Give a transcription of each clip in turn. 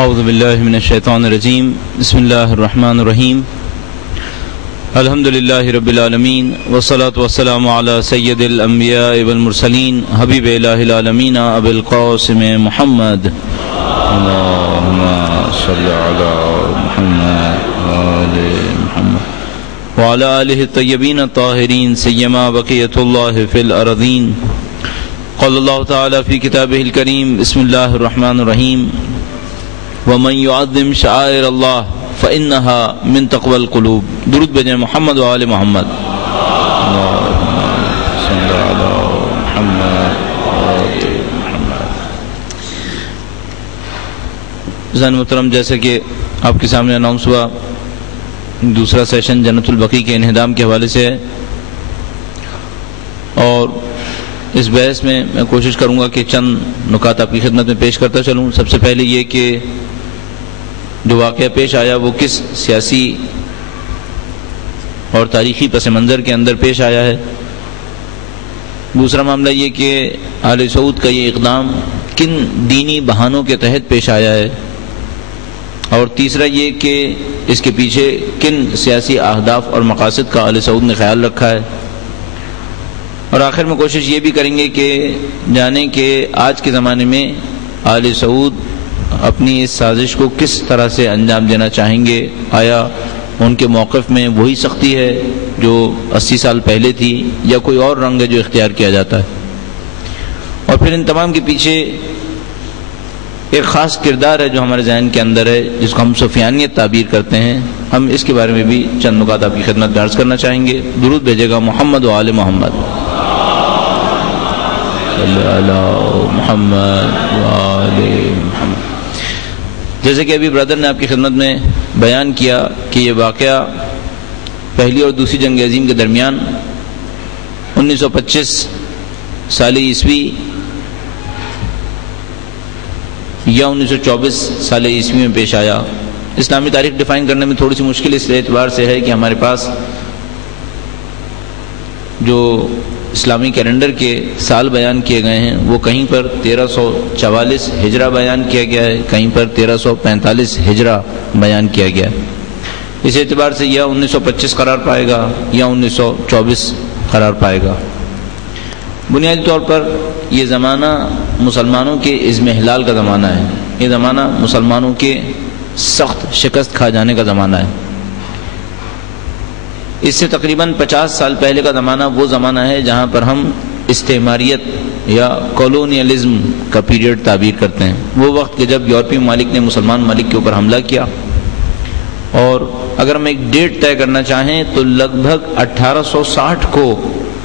اعوذ باللہ من الشیطان الرجیم بسم اللہ الرحمن الرحیم الحمد للہ رب العالمین والصلاة والسلام علی سید الانبیاء والمرسلین حبیب الہ العالمین ابی القاسم محمد اللہم صلی علی محمد وآل محمد وعلی آلہ الطیبین الطاہرین سیما بقیت اللہ فی الارضین قال اللہ تعالی فی کتابہ الکریم بسم اللہ الرحمن الرحیم ومن يعظم شعائر اللہ فإنها من تقوى القلوب. درود بجائے محمد و آل محمد. اللہم صلی علی محمد و آل محمد. عزیزان محترم، جیسے کہ آپ کے سامنے اناؤنس ہوا، دوسرا سیشن جنت البقیع کے انہدام کے حوالے سے ہے، اور اس بحث میں کوشش کروں گا کہ چند نکات آپ کی خدمت میں پیش کرتا چلوں. سب سے پہلے یہ کہ جو واقعہ پیش آیا وہ کس سیاسی اور تاریخی پس منظر کے اندر پیش آیا ہے. دوسرا معاملہ یہ کہ آل سعود کا یہ اقدام کن دینی بہانوں کے تحت پیش آیا ہے، اور تیسرا یہ کہ اس کے پیچھے کن سیاسی اہداف اور مقاصد کا آل سعود نے خیال رکھا ہے. اور آخر میں کوشش یہ بھی کریں گے کہ جانیں کہ آج کے زمانے میں آل سعود اپنی اس سازش کو کس طرح سے انجام دینا چاہیں گے. آیا ان کے موقف میں وہی سختی ہے جو 80 سال پہلے تھی، یا کوئی اور رنگ ہے جو اختیار کیا جاتا ہے. اور پھر ان تمام کے پیچھے ایک خاص کردار ہے جو ہمارے ذہن کے اندر ہے، جس کو ہم سفیانیت تعبیر کرتے ہیں. ہم اس کے بارے میں بھی چند نکات آپ کی خدمت میں عرض کرنا چاہیں گے. درود بھیجے گا محمد و آل محمد. صلی علی محمد و آل محمد. جیسے کہ ابھی برادر نے آپ کی خدمت میں بیان کیا کہ یہ واقعہ پہلی اور دوسری جنگ عظیم کے درمیان 1925 سال عیسوی یا 1924 سال عیسوی میں پیش آیا. اسلامی تاریخ ڈیفائن کرنے میں تھوڑی سی مشکل اس اعتبار سے ہے کہ ہمارے پاس جو اسلامی کیلنڈر کے سال بیان کیے گئے ہیں وہ کہیں پر 1344 ہجرہ بیان کیا گیا ہے، کہیں پر 1345 ہجرہ بیان کیا گیا ہے. اس اعتبار سے یا 1925 قرار پائے گا یا 1924 قرار پائے گا. بنیادی طور پر یہ زمانہ مسلمانوں کے اضمحلال کا زمانہ ہے. یہ زمانہ مسلمانوں کے سخت شکست کھا جانے کا زمانہ ہے. اس سے تقریباً 50 سال پہلے کا زمانہ وہ زمانہ ہے جہاں پر ہم استعماریت یا کولونیلزم کا پیریڈ تعبیر کرتے ہیں. وہ وقت کہ جب یورپی ممالک نے مسلمان ممالک کے اوپر حملہ کیا. اور اگر ہم ایک ڈیٹ طے کرنا چاہیں تو لگ بھگ 1860 کو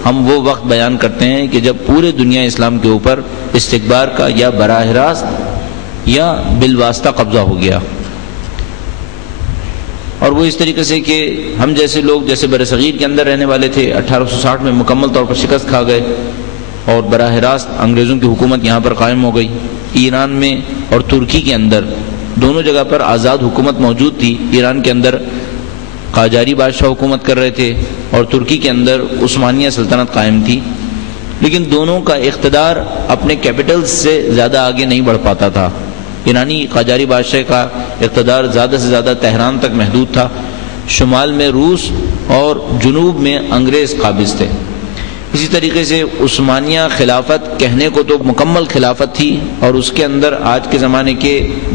ہم وہ وقت بیان کرتے ہیں کہ جب پورے دنیا اسلام کے اوپر استکبار کا یا براہ راست یا بالواسطہ قبضہ ہو گیا. اور وہ اس طریقے سے کہ ہم جیسے لوگ جیسے برصغیر کے اندر رہنے والے تھے 1860 میں مکمل طور پر شکست کھا گئے، اور براہ راست انگریزوں کی حکومت یہاں پر قائم ہو گئی. ایران میں اور ترکی کے اندر دونوں جگہ پر آزاد حکومت موجود تھی. ایران کے اندر قاجاری بادشاہ حکومت کر رہے تھے اور ترکی کے اندر عثمانیہ سلطنت قائم تھی، لیکن دونوں کا اقتدار اپنے کیپٹل سے زیادہ آگے نہیں بڑھ پاتا تھا. ایرانی قاجاری بادشاہ کا اقتدار زیادہ سے زیادہ تہران تک محدود تھا. شمال میں روس اور جنوب میں انگریز قابض تھے. اسی طریقے سے عثمانیہ خلافت کہنے کو تو مکمل خلافت تھی، اور اس کے اندر آج کے زمانے کے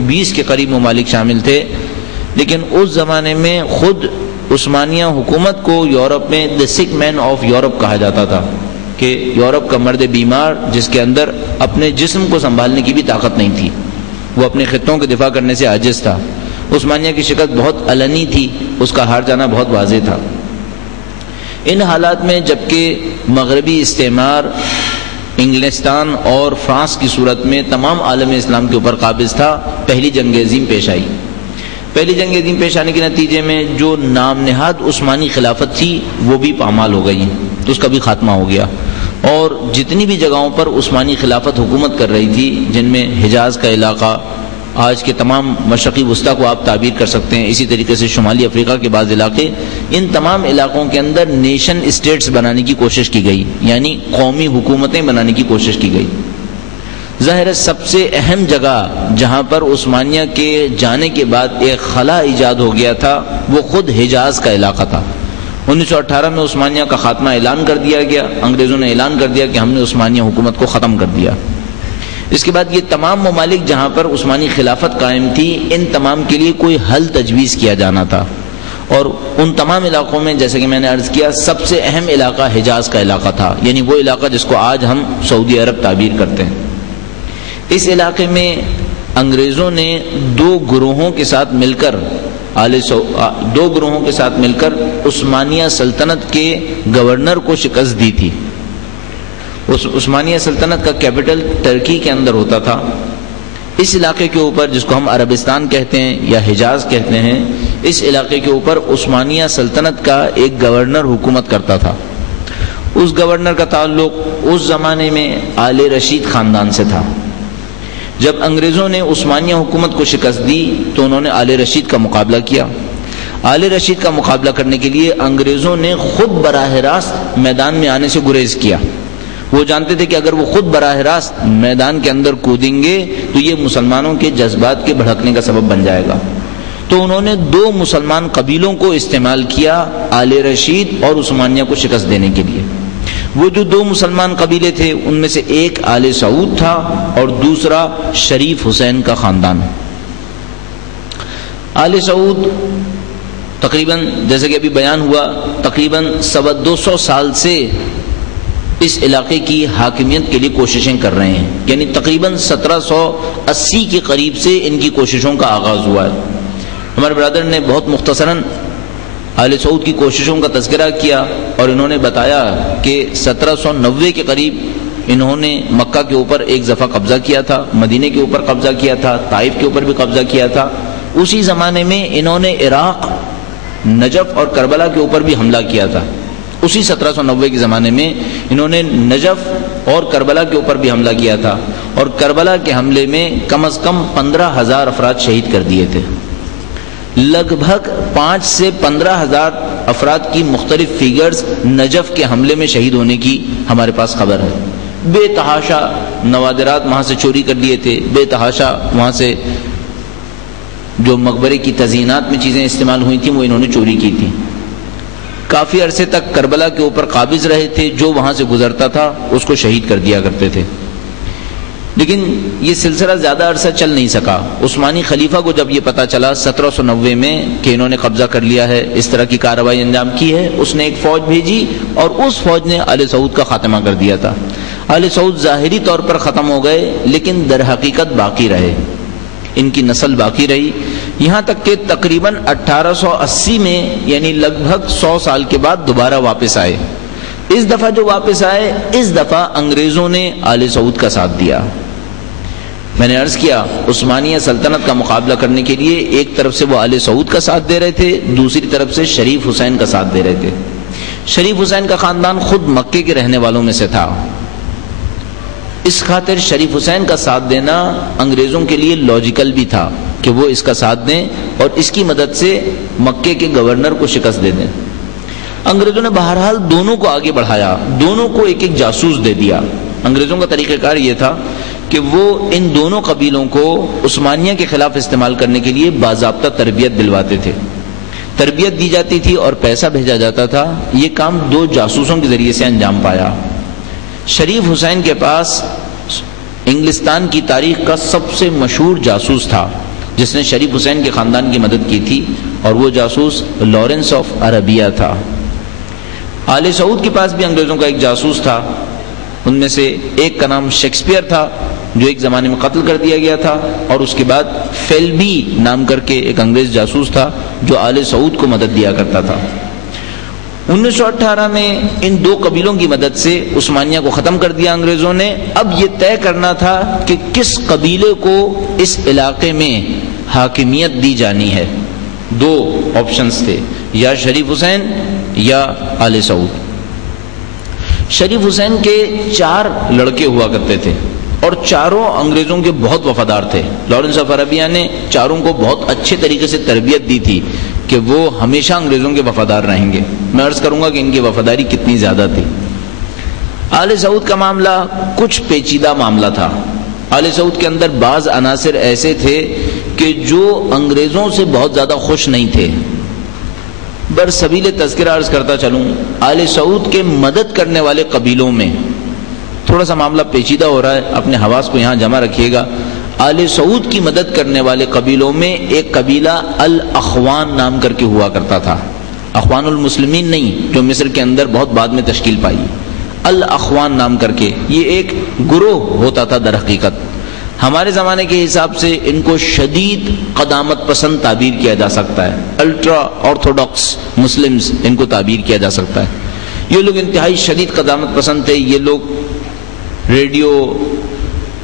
20 کے قریب ممالک شامل تھے، لیکن اس زمانے میں خود عثمانیہ حکومت کو یورپ میں دی سک مین آف یورپ کہا جاتا تھا، کہ یورپ کا مرد بیمار جس کے اندر اپنے جسم کو سنبھالنے کی بھی طاقت نہیں تھی، وہ اپنے خطوں کے دفاع کرنے سے عاجز تھا. عثمانیہ کی شکست بہت علنی تھی، اس کا ہار جانا بہت واضح تھا. ان حالات میں جبکہ مغربی استعمار انگلستان اور فرانس کی صورت میں تمام عالم اسلام کے اوپر قابض تھا، پہلی جنگ عظیم پیش آئی. پہلی جنگ عظیم پیش آنے کے نتیجے میں جو نام نہاد عثمانی خلافت تھی وہ بھی پامال ہو گئی، تو اس کا بھی خاتمہ ہو گیا. اور جتنی بھی جگہوں پر عثمانی خلافت حکومت کر رہی تھی، جن میں حجاز کا علاقہ، آج کے تمام مشرقی وسطیٰ کو آپ تعبیر کر سکتے ہیں، اسی طریقے سے شمالی افریقہ کے بعض علاقے، ان تمام علاقوں کے اندر نیشن اسٹیٹس بنانے کی کوشش کی گئی، یعنی قومی حکومتیں بنانے کی کوشش کی گئی. ظاہر ہے سب سے اہم جگہ جہاں پر عثمانیہ کے جانے کے بعد ایک خلا ایجاد ہو گیا تھا وہ خود حجاز کا علاقہ تھا۔ 1918 میں عثمانیہ کا خاتمہ اعلان کر دیا گیا، انگریزوں نے اعلان کر دیا کہ ہم نے عثمانیہ حکومت کو ختم کر دیا۔ اس کے بعد یہ تمام ممالک جہاں پر عثمانی خلافت قائم تھی، ان تمام کے لیے کوئی حل تجویز کیا جانا تھا، اور ان تمام علاقوں میں جیسے کہ میں نے عرض کیا سب سے اہم علاقہ حجاز کا علاقہ تھا، یعنی وہ علاقہ جس کو آج ہم سعودی عرب تعبیر کرتے ہیں۔ اس علاقے میں انگریزوں نے دو گروہوں کے ساتھ مل کر عثمانیہ سلطنت کے گورنر کو شکست دی تھی۔ اس عثمانیہ سلطنت کا کیپٹل ترکی کے اندر ہوتا تھا۔ اس علاقے کے اوپر جس کو ہم عربستان کہتے ہیں یا حجاز کہتے ہیں، اس علاقے کے اوپر عثمانیہ سلطنت کا ایک گورنر حکومت کرتا تھا۔ اس گورنر کا تعلق اس زمانے میں آل رشید خاندان سے تھا۔ جب انگریزوں نے عثمانیہ حکومت کو شکست دی تو انہوں نے آل رشید کا مقابلہ کیا۔ آل رشید کا مقابلہ کرنے کے لیے انگریزوں نے خود براہ راست میدان میں آنے سے گریز کیا۔ وہ جانتے تھے کہ اگر وہ خود براہ راست میدان کے اندر کودیں گے تو یہ مسلمانوں کے جذبات کے بھڑکنے کا سبب بن جائے گا، تو انہوں نے دو مسلمان قبیلوں کو استعمال کیا آل رشید اور عثمانیہ کو شکست دینے کے لیے۔ وہ جو دو مسلمان قبیلے تھے ان میں سے ایک آل سعود تھا اور دوسرا شریف حسین کا خاندان۔ آل سعود تقریباً جیسے کہ ابھی بیان ہوا تقریباً 250 سال سے اس علاقے کی حاکمیت کے لیے کوششیں کر رہے ہیں، یعنی تقریباً 1780 کے قریب سے ان کی کوششوں کا آغاز ہوا ہے۔ ہمارے برادر نے بہت مختصراً آل سعود کی کوششوں کا تذکرہ کیا اور انہوں نے بتایا کہ 1790 کے قریب انہوں نے مکہ کے اوپر ایک دفعہ قبضہ کیا تھا، مدینے کے اوپر قبضہ کیا تھا، طائف کے اوپر بھی قبضہ کیا تھا۔ اسی زمانے میں انہوں نے عراق، نجف اور کربلا کے اوپر بھی حملہ کیا تھا۔ اسی 1790 کے زمانے میں انہوں نے نجف اور کربلا کے اوپر بھی حملہ کیا تھا، اور کربلا کے حملے میں کم از کم 15,000 افراد شہید کر دیے تھے۔ لگ بھگ 5 سے 15,000 افراد کی مختلف فیگرز نجف کے حملے میں شہید ہونے کی ہمارے پاس خبر ہے۔ بے تحاشا نوادرات وہاں سے چوری کر لیے تھے، بے تحاشا وہاں سے جو مقبرے کی تزئینات میں چیزیں استعمال ہوئی تھیں وہ انہوں نے چوری کی تھی۔ کافی عرصے تک کربلا کے اوپر قابض رہے تھے، جو وہاں سے گزرتا تھا اس کو شہید کر دیا کرتے تھے۔ لیکن یہ سلسلہ زیادہ عرصہ چل نہیں سکا۔ عثمانی خلیفہ کو جب یہ پتہ چلا 1790 میں کہ انہوں نے قبضہ کر لیا ہے، اس طرح کی کارروائی انجام کی ہے، اس نے ایک فوج بھیجی اور اس فوج نے آل سعود کا خاتمہ کر دیا تھا۔ آل سعود ظاہری طور پر ختم ہو گئے لیکن در حقیقت باقی رہے، ان کی نسل باقی رہی، یہاں تک کہ تقریباً 1880 میں یعنی لگ بھگ 100 سال کے بعد دوبارہ واپس آئے۔ اس دفعہ جو واپس آئے، اس دفعہ انگریزوں نے آل سعود کا ساتھ دیا۔ میں نے عرض کیا عثمانیہ سلطنت کا مقابلہ کرنے کے لیے ایک طرف سے وہ آل سعود کا ساتھ دے رہے تھے، دوسری طرف سے شریف حسین کا ساتھ دے رہے تھے۔ شریف حسین کا خاندان خود مکے کے رہنے والوں میں سے تھا، اس خاطر شریف حسین کا ساتھ دینا انگریزوں کے لیے لاجیکل بھی تھا کہ وہ اس کا ساتھ دیں اور اس کی مدد سے مکے کے گورنر کو شکست دے دیں۔ انگریزوں نے بہرحال دونوں کو آگے بڑھایا، دونوں کو ایک ایک جاسوس دے دیا۔ انگریزوں کا طریقہ کار یہ تھا کہ وہ ان دونوں قبیلوں کو عثمانیہ کے خلاف استعمال کرنے کے لیے باضابطہ تربیت دلواتے تھے، تربیت دی جاتی تھی اور پیسہ بھیجا جاتا تھا۔ یہ کام 2 جاسوسوں کے ذریعے سے انجام پایا۔ شریف حسین کے پاس انگلستان کی تاریخ کا سب سے مشہور جاسوس تھا جس نے شریف حسین کے خاندان کی مدد کی تھی، اور وہ جاسوس لارنس آف عربیہ تھا۔ آل سعود کے پاس بھی انگریزوں کا ایک جاسوس تھا، ان میں سے ایک کا نام شیکسپیئر تھا جو ایک زمانے میں قتل کر دیا گیا تھا، اور اس کے بعد فیلبی نام کر کے ایک انگریز جاسوس تھا جو آل سعود کو مدد دیا کرتا تھا۔ 1918 میں ان 2 قبیلوں کی مدد سے عثمانیہ کو ختم کر دیا انگریزوں نے۔ اب یہ طے کرنا تھا کہ کس قبیلے کو اس علاقے میں حاکمیت دی جانی ہے۔ 2 آپشنز تھے، یا شریف حسین یا آل سعود۔ شریف حسین کے 4 لڑکے ہوا کرتے تھے اور چاروں انگریزوں کے بہت وفادار تھے۔ لارنس آف عربیہ نے چاروں کو بہت اچھے طریقے سے تربیت دی تھی کہ وہ ہمیشہ انگریزوں کے وفادار رہیں گے۔ میں عرض کروں گا کہ ان کی وفاداری کتنی زیادہ تھی۔ آل سعود کا معاملہ کچھ پیچیدہ معاملہ تھا۔ آل سعود کے اندر بعض عناصر ایسے تھے کہ جو انگریزوں سے بہت زیادہ خوش نہیں تھے. برسبیل تذکرہ عرض کرتا چلوں، آل سعود کے مدد کرنے والے قبیلوں میں تھوڑا سا معاملہ پیچیدہ ہو رہا ہے، اپنے حواس کو یہاں جمع رکھیے گا. آل سعود کی مدد کرنے والے قبیلوں میں ایک قبیلہ الاخوان نام کر کے ہوا کرتا تھا. اخوان المسلمین نہیں، جو مصر کے اندر بہت بعد میں تشکیل پائی. الاخوان نام کر کے یہ ایک گروہ ہوتا تھا. در حقیقت ہمارے زمانے کے حساب سے ان کو شدید قدامت پسند تعبیر کیا جا سکتا ہے. الٹرا آرتھوڈاکس مسلمز ان کو تعبیر کیا جا سکتا ہے. یہ لوگ انتہائی شدید قدامت پسند تھے. یہ لوگ ریڈیو،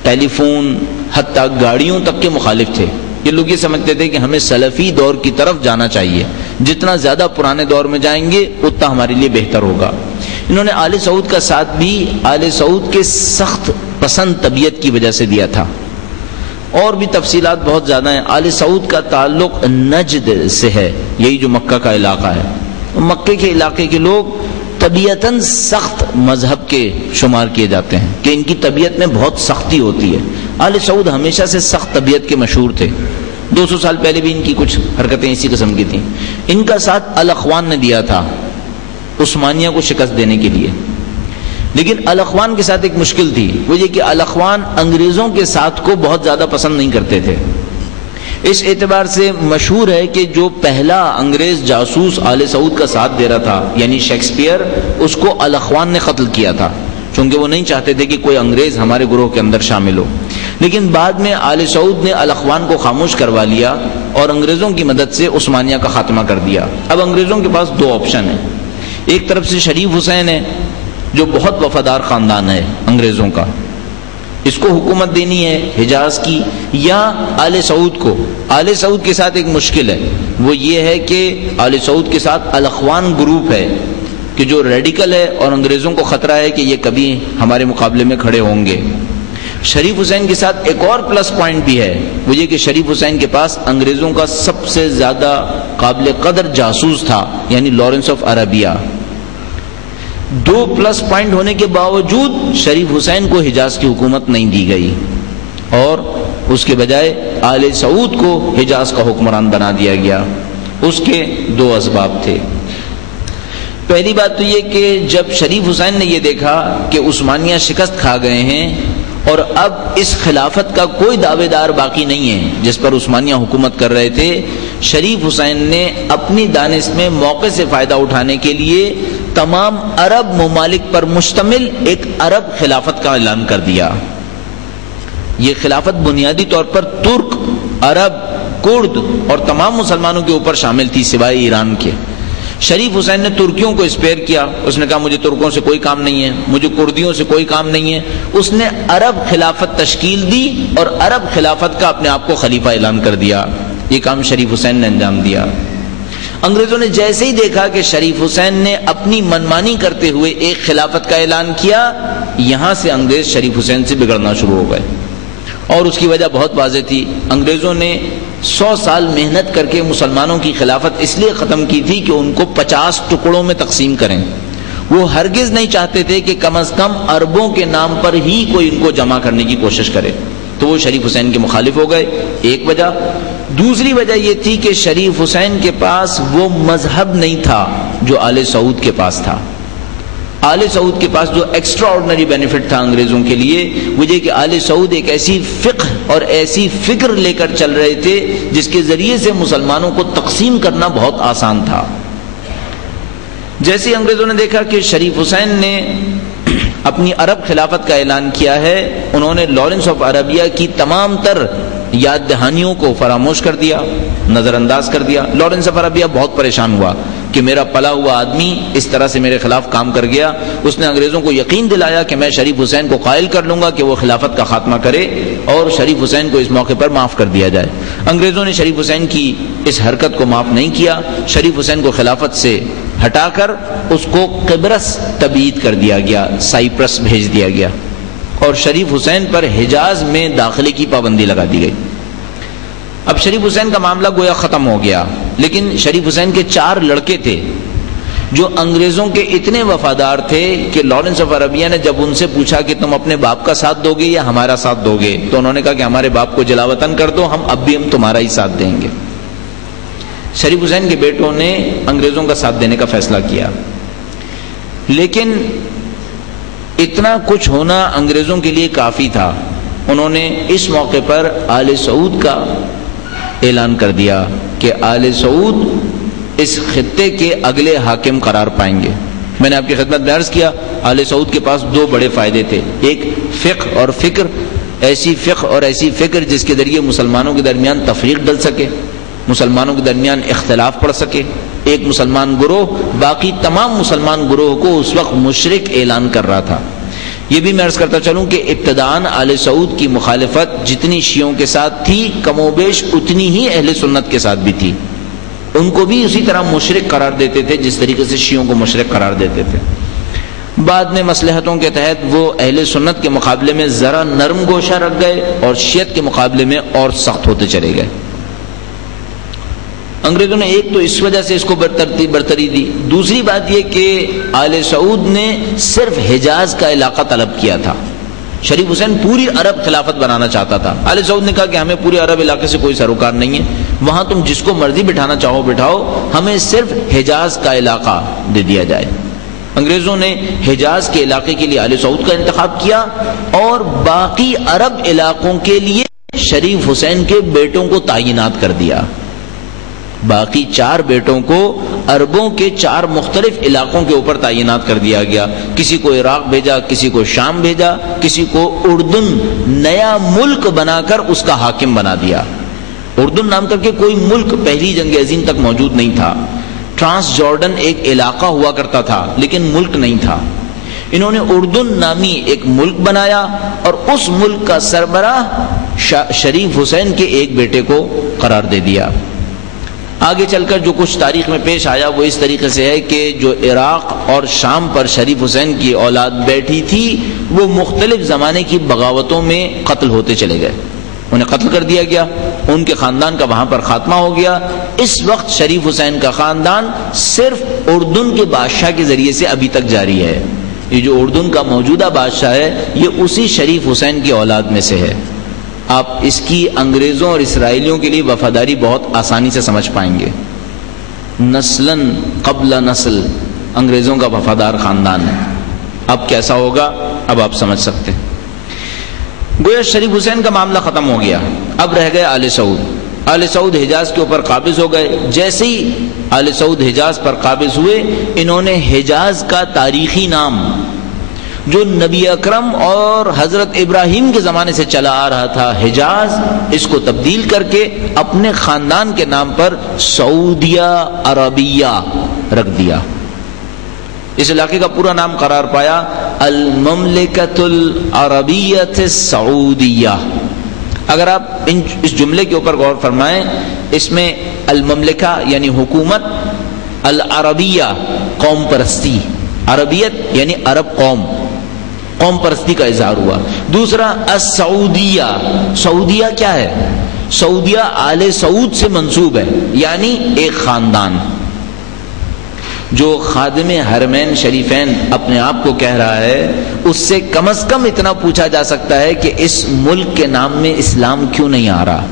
ٹیلی فون، حتیٰ گاڑیوں تک کے مخالف تھے. یہ لوگ یہ سمجھتے تھے کہ ہمیں سلفی دور کی طرف جانا چاہیے، جتنا زیادہ پرانے دور میں جائیں گے اتنا ہمارے لیے بہتر ہوگا. انہوں نے آل سعود کا ساتھ بھی آل سعود کے سخت پسند طبیعت کی وجہ سے دیا تھا. اور بھی تفصیلات بہت زیادہ ہیں. آل سعود کا تعلق نجد سے ہے، یہی جو مکہ کا علاقہ ہے. مکے کے علاقے کے لوگ طبیعتاً سخت مذہب کے شمار کیے جاتے ہیں کہ ان کی طبیعت میں بہت سختی ہوتی ہے. آل سعود ہمیشہ سے سخت طبیعت کے مشہور تھے. 200 سال پہلے بھی ان کی کچھ حرکتیں اسی قسم کی تھیں. ان کا ساتھ الاخوان نے دیا تھا عثمانیہ کو شکست دینے کے لیے. لیکن الاخوان کے ساتھ ایک مشکل تھی، وہ یہ کہ الاخوان انگریزوں کے ساتھ کو بہت زیادہ پسند نہیں کرتے تھے. اس اعتبار سے مشہور ہے کہ جو پہلا انگریز جاسوس آل سعود کا ساتھ دے رہا تھا یعنی شیکسپیئر، اس کو الاخوان نے قتل کیا تھا، چونکہ وہ نہیں چاہتے تھے کہ کوئی انگریز ہمارے گروہ کے اندر شامل ہو. لیکن بعد میں آل سعود نے الاخوان کو خاموش کروا لیا اور انگریزوں کی مدد سے عثمانیہ کا خاتمہ کر دیا. اب انگریزوں کے پاس دو آپشن ہیں. ایک طرف سے شریف حسین ہے جو بہت وفادار خاندان ہے انگریزوں کا، اس کو حکومت دینی ہے حجاز کی، یا آل سعود کو. آل سعود کے ساتھ ایک مشکل ہے، وہ یہ ہے کہ آل سعود کے ساتھ الاخوان گروپ ہے کہ جو ریڈیکل ہے اور انگریزوں کو خطرہ ہے کہ یہ کبھی ہمارے مقابلے میں کھڑے ہوں گے. شریف حسین کے ساتھ ایک اور پلس پوائنٹ بھی ہے، وہ یہ کہ شریف حسین کے پاس انگریزوں کا سب سے زیادہ قابل قدر جاسوس تھا، یعنی لارنس آف عربیہ. دو پلس پوائنٹ ہونے کے باوجود شریف حسین کو حجاز کی حکومت نہیں دی گئی اور اس کے بجائے آل سعود کو حجاز کا حکمران بنا دیا گیا. اس کے دو اسباب تھے. پہلی بات تو یہ کہ جب شریف حسین نے یہ دیکھا کہ عثمانیہ شکست کھا گئے ہیں اور اب اس خلافت کا کوئی دعوے دار باقی نہیں ہے جس پر عثمانیہ حکومت کر رہے تھے، شریف حسین نے اپنی دانش میں موقع سے فائدہ اٹھانے کے لیے تمام عرب ممالک پر مشتمل ایک عرب خلافت کا اعلان کر دیا. یہ خلافت بنیادی طور پر ترک، عرب، کرد اور تمام مسلمانوں کے اوپر شامل تھی سوائے ایران کے. شریف حسین نے ترکیوں کو اسپیئر کیا. اس نے کہا مجھے ترکوں سے کوئی کام نہیں ہے، مجھے کردیوں سے کوئی کام نہیں ہے. اس نے عرب خلافت تشکیل دی اور عرب خلافت کا اپنے آپ کو خلیفہ اعلان کر دیا. یہ کام شریف حسین نے انجام دیا. انگریزوں نے جیسے ہی دیکھا کہ شریف حسین نے اپنی منمانی کرتے ہوئے ایک خلافت کا اعلان کیا، یہاں سے انگریز شریف حسین سے بگڑنا شروع ہو گئے. اور اس کی وجہ بہت واضح تھی. انگریزوں نے 100 سال محنت کر کے مسلمانوں کی خلافت اس لیے ختم کی تھی کہ ان کو 50 ٹکڑوں میں تقسیم کریں. وہ ہرگز نہیں چاہتے تھے کہ کم از کم عربوں کے نام پر ہی کوئی ان کو جمع کرنے کی کوشش کرے. تو وہ شریف حسین کے مخالف ہو گئے، ایک وجہ. دوسری وجہ یہ تھی کہ شریف حسین کے پاس وہ مذہب نہیں تھا جو آل سعود کے پاس تھا. آل سعود کے پاس جو ایکسٹرا آرڈنری بینیفٹ تھا انگریزوں کے لیے، وہ یہ کہ آل سعود ایک ایسی فقہ اور ایسی فکر لے کر چل رہے تھے جس کے ذریعے سے مسلمانوں کو تقسیم کرنا بہت آسان تھا. جیسے انگریزوں نے دیکھا کہ شریف حسین نے اپنی عرب خلافت کا اعلان کیا ہے، انہوں نے لارنس آف عربیہ کی تمام تر یاد دہانیوں کو فراموش کر دیا، نظر انداز کر دیا. لارنس آف عربیہ بہت پریشان ہوا کہ میرا پلا ہوا آدمی اس طرح سے میرے خلاف کام کر گیا. اس نے انگریزوں کو یقین دلایا کہ میں شریف حسین کو قائل کر لوں گا کہ وہ خلافت کا خاتمہ کرے اور شریف حسین کو اس موقع پر معاف کر دیا جائے. انگریزوں نے شریف حسین کی اس حرکت کو معاف نہیں کیا. شریف حسین کو خلافت سے ہٹا کر اس کو قبرص تبعید کر دیا گیا، سائپرس بھیج دیا گیا اور شریف حسین پر حجاز میں داخلے کی پابندی لگا دی گئی. اب شریف حسین کا معاملہ گویا ختم ہو گیا. لیکن شریف حسین کے 4 لڑکے تھے. جو انگریزوں کے اتنے وفادار تھے کہ لارنس آف عربیہ نے جب ان سے پوچھا کہ تم اپنے باپ کا ساتھ دو گے یا ہمارا ساتھ دو گے، تو انہوں نے کہا کہ ہمارے باپ کو جلا وطن کر دو، اب بھی ہم تمہارا ہی ساتھ دیں گے۔ شریف حسین کے بیٹوں نے انگریزوں کا ساتھ دینے کا فیصلہ کیا، لیکن اتنا کچھ ہونا انگریزوں کے لیے کافی تھا۔ انہوں نے اس موقع پر آل سعود کا اعلان کر دیا کہ آل سعود اس خطے کے اگلے حاکم قرار پائیں گے۔ میں نے آپ کی خدمت میں عرض کیا آل سعود کے پاس دو بڑے فائدے تھے، ایک فقہ اور فکر، ایسی فقہ اور ایسی فکر جس کے ذریعے مسلمانوں کے درمیان تفریق ڈل سکے، مسلمانوں کے درمیان اختلاف پڑ سکے۔ ایک مسلمان گروہ باقی تمام مسلمان گروہ کو اس وقت مشرک اعلان کر رہا تھا۔ یہ بھی میں عرض کرتا چلوں کہ ابتداءً آل سعود کی مخالفت جتنی شیعوں کے ساتھ تھی کم و بیش اتنی ہی اہل سنت کے ساتھ بھی تھی، ان کو بھی اسی طرح مشرک قرار دیتے تھے جس طریقے سے شیعوں کو مشرک قرار دیتے تھے۔ بعد میں مصلحتوں کے تحت وہ اہل سنت کے مقابلے میں ذرا نرم گوشہ رکھ گئے اور شیعت کے مقابلے میں اور سخت ہوتے چلے گئے۔ انگریزوں نے ایک تو اس وجہ سے اس کو برتری دی، دوسری بات یہ کہ آل سعود نے صرف حجاز کا علاقہ طلب کیا تھا۔ شریف حسین پوری عرب خلافت بنانا چاہتا تھا، آل سعود نے کہا کہ ہمیں پورے عرب علاقے سے کوئی سروکار نہیں ہے، وہاں تم جس کو مرضی بٹھانا چاہو بٹھاؤ، ہمیں صرف حجاز کا علاقہ دے دیا جائے۔ انگریزوں نے حجاز کے علاقے کے لیے آل سعود کا انتخاب کیا اور باقی عرب علاقوں کے لیے شریف حسین کے بیٹوں کو تعینات کر دیا۔ باقی 4 بیٹوں کو عربوں کے 4 مختلف علاقوں کے اوپر تعینات کر دیا گیا، کسی کو عراق بھیجا، کسی کو شام بھیجا، کسی کو اردن نیا ملک بنا کر اس کا حاکم بنا دیا۔ اردن نام کر کے کوئی ملک پہلی جنگ عظیم تک موجود نہیں تھا، ٹرانس جارڈن ایک علاقہ ہوا کرتا تھا لیکن ملک نہیں تھا۔ انہوں نے اردن نامی ایک ملک بنایا اور اس ملک کا سربراہ شریف حسین کے ایک بیٹے کو قرار دے دیا۔ آگے چل کر جو کچھ تاریخ میں پیش آیا وہ اس طریقے سے ہے کہ جو عراق اور شام پر شریف حسین کی اولاد بیٹھی تھی وہ مختلف زمانے کی بغاوتوں میں قتل ہوتے چلے گئے، انہیں قتل کر دیا گیا، ان کے خاندان کا وہاں پر خاتمہ ہو گیا۔ اس وقت شریف حسین کا خاندان صرف اردن کے بادشاہ کے ذریعے سے ابھی تک جاری ہے۔ یہ جو اردن کا موجودہ بادشاہ ہے یہ اسی شریف حسین کی اولاد میں سے ہے۔ آپ اس کی انگریزوں اور اسرائیلیوں کے لیے وفاداری بہت آسانی سے سمجھ پائیں گے۔ نسلاً قبل نسل انگریزوں کا وفادار خاندان ہے۔ اب کیسا ہوگا اب آپ سمجھ سکتے ہیں۔ گویا شریف حسین کا معاملہ ختم ہو گیا، اب رہ گئے آل سعود۔ آل سعود حجاز کے اوپر قابض ہو گئے۔ جیسے ہی آل سعود حجاز پر قابض ہوئے انہوں نے حجاز کا تاریخی نام جو نبی اکرم اور حضرت ابراہیم کے زمانے سے چلا آ رہا تھا حجاز، اس کو تبدیل کر کے اپنے خاندان کے نام پر سعودیہ عربیہ رکھ دیا۔ اس علاقے کا پورا نام قرار پایا المملکۃ العربیۃ السعودیہ۔ اگر آپ اس جملے کے اوپر غور فرمائیں، اس میں المملکہ یعنی حکومت، العربیہ قوم پرستی، عربیت یعنی عرب قوم پرستی کا اظہار ہوا۔ دوسرا السعودیہ، سعودیہ کیا ہے؟ سعودیہ آل سعود سے منسوب ہے، یعنی ایک خاندان۔ جو خادم حرمین شریفین اپنے آپ کو کہہ رہا ہے اس سے کم از کم اتنا پوچھا جا سکتا ہے کہ اس ملک کے نام میں اسلام کیوں نہیں آ رہا؟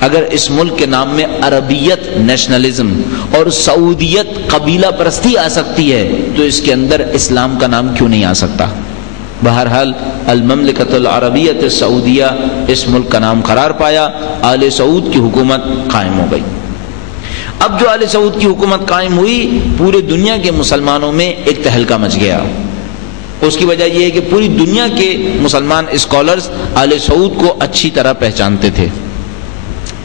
اگر اس ملک کے نام میں عربیت نیشنلزم اور سعودیت قبیلہ پرستی آ سکتی ہے تو اس کے اندر اسلام کا نام کیوں نہیں آ سکتا؟ بہرحال المملکۃ العربیۃ السعودیہ اس ملک کا نام قرار پایا، آل سعود کی حکومت قائم ہو گئی۔ اب جو آل سعود کی حکومت قائم ہوئی پورے دنیا کے مسلمانوں میں ایک تہلکہ مچ گیا۔ اس کی وجہ یہ ہے کہ پوری دنیا کے مسلمان اسکالرز آل سعود کو اچھی طرح پہچانتے تھے،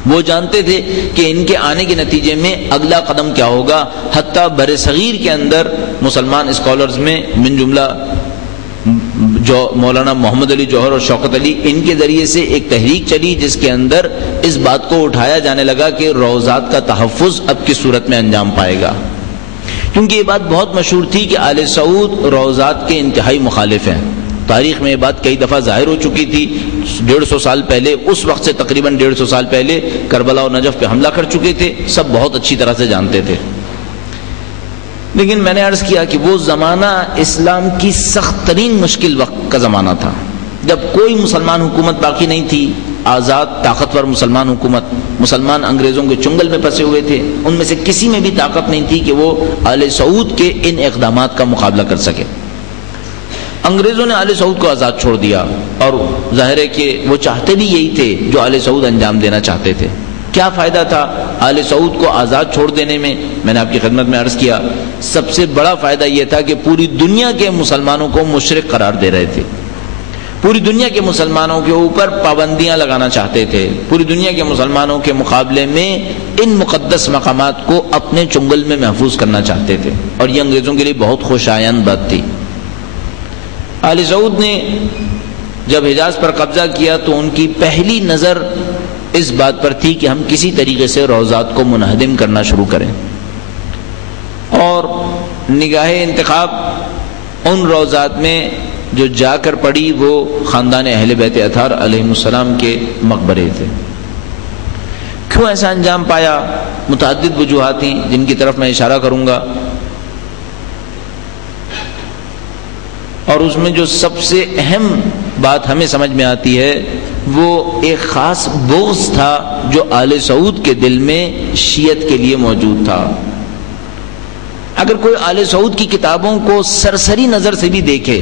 وہ جانتے تھے کہ ان کے آنے کے نتیجے میں اگلا قدم کیا ہوگا۔ حتیٰ بر صغیر کے اندر مسلمان اسکالرز میں من جملہ جو مولانا محمد علی جوہر اور شوکت علی، ان کے ذریعے سے ایک تحریک چلی جس کے اندر اس بات کو اٹھایا جانے لگا کہ روضات کا تحفظ اب کس صورت میں انجام پائے گا، کیونکہ یہ بات بہت مشہور تھی کہ آل سعود روضات کے انتہائی مخالف ہیں۔ تاریخ میں یہ بات کئی دفعہ ظاہر ہو چکی تھی۔ 150 سال پہلے، اس وقت سے تقریباً 150 سال پہلے کربلا اور نجف پہ حملہ کر چکے تھے، سب بہت اچھی طرح سے جانتے تھے۔ لیکن میں نے عرض کیا کہ وہ زمانہ اسلام کی سخت ترین مشکل وقت کا زمانہ تھا، جب کوئی مسلمان حکومت باقی نہیں تھی، آزاد طاقتور مسلمان حکومت، مسلمان انگریزوں کے چنگل میں پھنسے ہوئے تھے، ان میں سے کسی میں بھی طاقت نہیں تھی کہ وہ آل سعود کے ان اقدامات کا مقابلہ کر سکے۔ انگریزوں نے آل سعود کو آزاد چھوڑ دیا، اور ظاہر ہے کہ وہ چاہتے بھی یہی تھے جو آل سعود انجام دینا چاہتے تھے۔ کیا فائدہ تھا آل سعود کو آزاد چھوڑ دینے میں؟ میں نے آپ کی خدمت میں عرض کیا، سب سے بڑا فائدہ یہ تھا کہ پوری دنیا کے مسلمانوں کو مشرک قرار دے رہے تھے، پوری دنیا کے مسلمانوں کے اوپر پابندیاں لگانا چاہتے تھے، پوری دنیا کے مسلمانوں کے مقابلے میں ان مقدس مقامات کو اپنے چنگل میں محفوظ کرنا چاہتے تھے، اور یہ انگریزوں کے لیے بہت خوشایند بات تھی۔ آل سعود نے جب حجاز پر قبضہ کیا تو ان کی پہلی نظر اس بات پر تھی کہ ہم کسی طریقے سے روضات کو منہدم کرنا شروع کریں، اور نگاہ انتخاب ان روضات میں جو جا کر پڑی وہ خاندان اہل بیت اطہار علیہ السلام کے مقبرے تھے۔ کیوں ایسا انجام پایا؟ متعدد وجوہات تھیں جن کی طرف میں اشارہ کروں گا، اور اس میں جو سب سے اہم بات ہمیں سمجھ میں آتی ہے وہ ایک خاص بغض تھا جو آل سعود کے دل میں شیعت کے لیے موجود تھا۔ اگر کوئی آل سعود کی کتابوں کو سرسری نظر سے بھی دیکھے،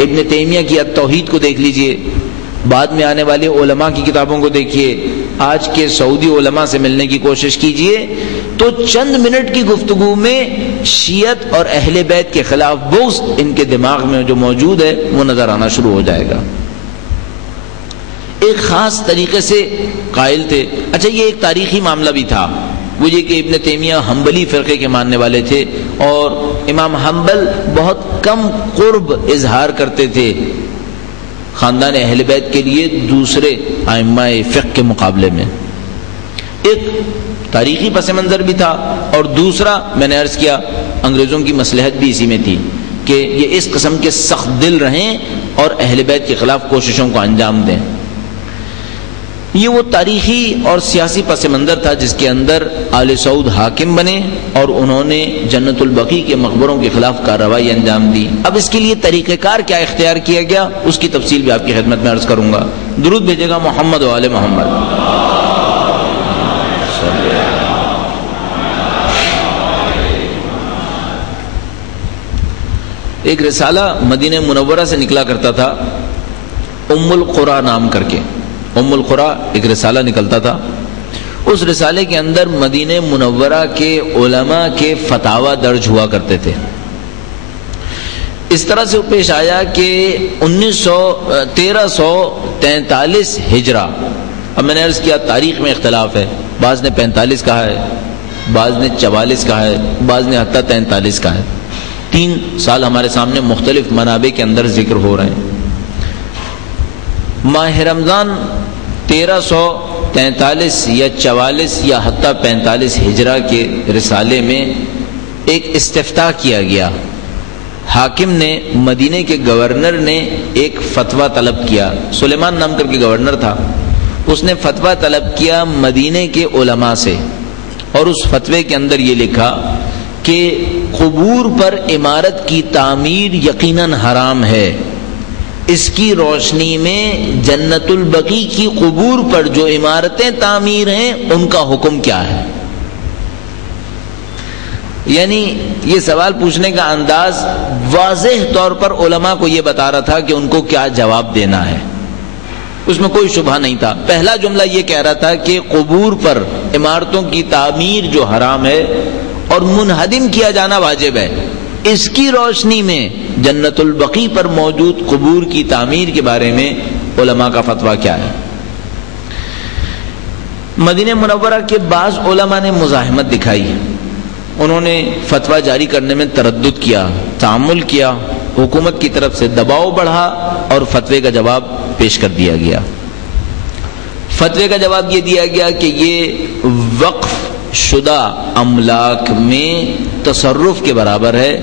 ابن تیمیہ کی التوحید کو دیکھ لیجئے، بعد میں آنے والے علماء کی کتابوں کو دیکھیے، آج کے سعودی علماء سے ملنے کی کوشش کیجئے، تو چند منٹ کی گفتگو میں شیعت اور اہل بیت کے خلاف بغض ان کے دماغ میں جو موجود ہے وہ نظر آنا شروع ہو جائے گا۔ ایک خاص طریقے سے قائل تھے۔ اچھا، یہ ایک تاریخی معاملہ بھی تھا، وہ یہ کہ ابن تیمیہ حنبلی فرقے کے ماننے والے تھے، اور امام حنبل بہت کم قرب اظہار کرتے تھے خاندان اہل بیت کے لیے دوسرے ائمہ فقہ کے مقابلے میں۔ ایک تاریخی پس منظر بھی تھا، اور دوسرا میں نے عرض کیا انگریزوں کی مصلحت بھی اسی میں تھی کہ یہ اس قسم کے سخت دل رہیں اور اہل بیت کے خلاف کوششوں کو انجام دیں۔ یہ وہ تاریخی اور سیاسی پس منظر تھا جس کے اندر آل سعود حاکم بنے اور انہوں نے جنت البقیع کے مقبروں کے خلاف کارروائی انجام دی۔ اب اس کے لیے طریقہ کار کیا اختیار کیا گیا اس کی تفصیل بھی آپ کی خدمت میں عرض کروں گا۔ درود بھیجے گا محمد و آل محمد۔ ایک رسالہ مدینہ منورہ سے نکلا کرتا تھا ام القرا نام کر کے، ام القرا ایک رسالہ نکلتا تھا، اس رسالے کے اندر مدینہ منورہ کے علماء کے فتاوی درج ہوا کرتے تھے۔ اس طرح سے پیش آیا کہ 1343 ہجرا، اب میں نے عرض کیا تاریخ میں اختلاف ہے، بعض نے 45 کہا ہے، بعض نے 44 کہا ہے، بعض نے حتیٰ 43 کہا ہے۔ 3 سال ہمارے سامنے مختلف منابع کے اندر ذکر ہو رہے ہیں۔ ماہ رمضان 1343 یا 44 یا حتیٰ 45 ہجرہ کے رسالے میں ایک استفتاء کیا گیا۔ حاکم نے، مدینے کے گورنر نے ایک فتویٰ طلب کیا، سلیمان نام کر کے گورنر تھا، اس نے فتویٰ طلب کیا مدینے کے علماء سے، اور اس فتوے کے اندر یہ لکھا کہ قبور پر عمارت کی تعمیر یقیناً حرام ہے، اس کی روشنی میں جنت البقیع کی قبور پر جو عمارتیں تعمیر ہیں ان کا حکم کیا ہے؟ یعنی یہ سوال پوچھنے کا انداز واضح طور پر علماء کو یہ بتا رہا تھا کہ ان کو کیا جواب دینا ہے، اس میں کوئی شبہ نہیں تھا۔ پہلا جملہ یہ کہہ رہا تھا کہ قبور پر عمارتوں کی تعمیر جو حرام ہے اور منہدم کیا جانا واجب ہے، اس کی روشنی میں جنت البقیع پر موجود قبور کی تعمیر کے بارے میں علماء کا فتویٰ کیا ہے؟ مدینہ منورہ کے بعض علماء نے مزاحمت دکھائی، انہوں نے فتویٰ جاری کرنے میں تردد کیا، تعامل کیا، حکومت کی طرف سے دباؤ بڑھا اور فتوے کا جواب پیش کر دیا گیا۔ فتوے کا جواب یہ دیا گیا کہ یہ وقف شدہ املاک میں تصرف کے برابر ہے،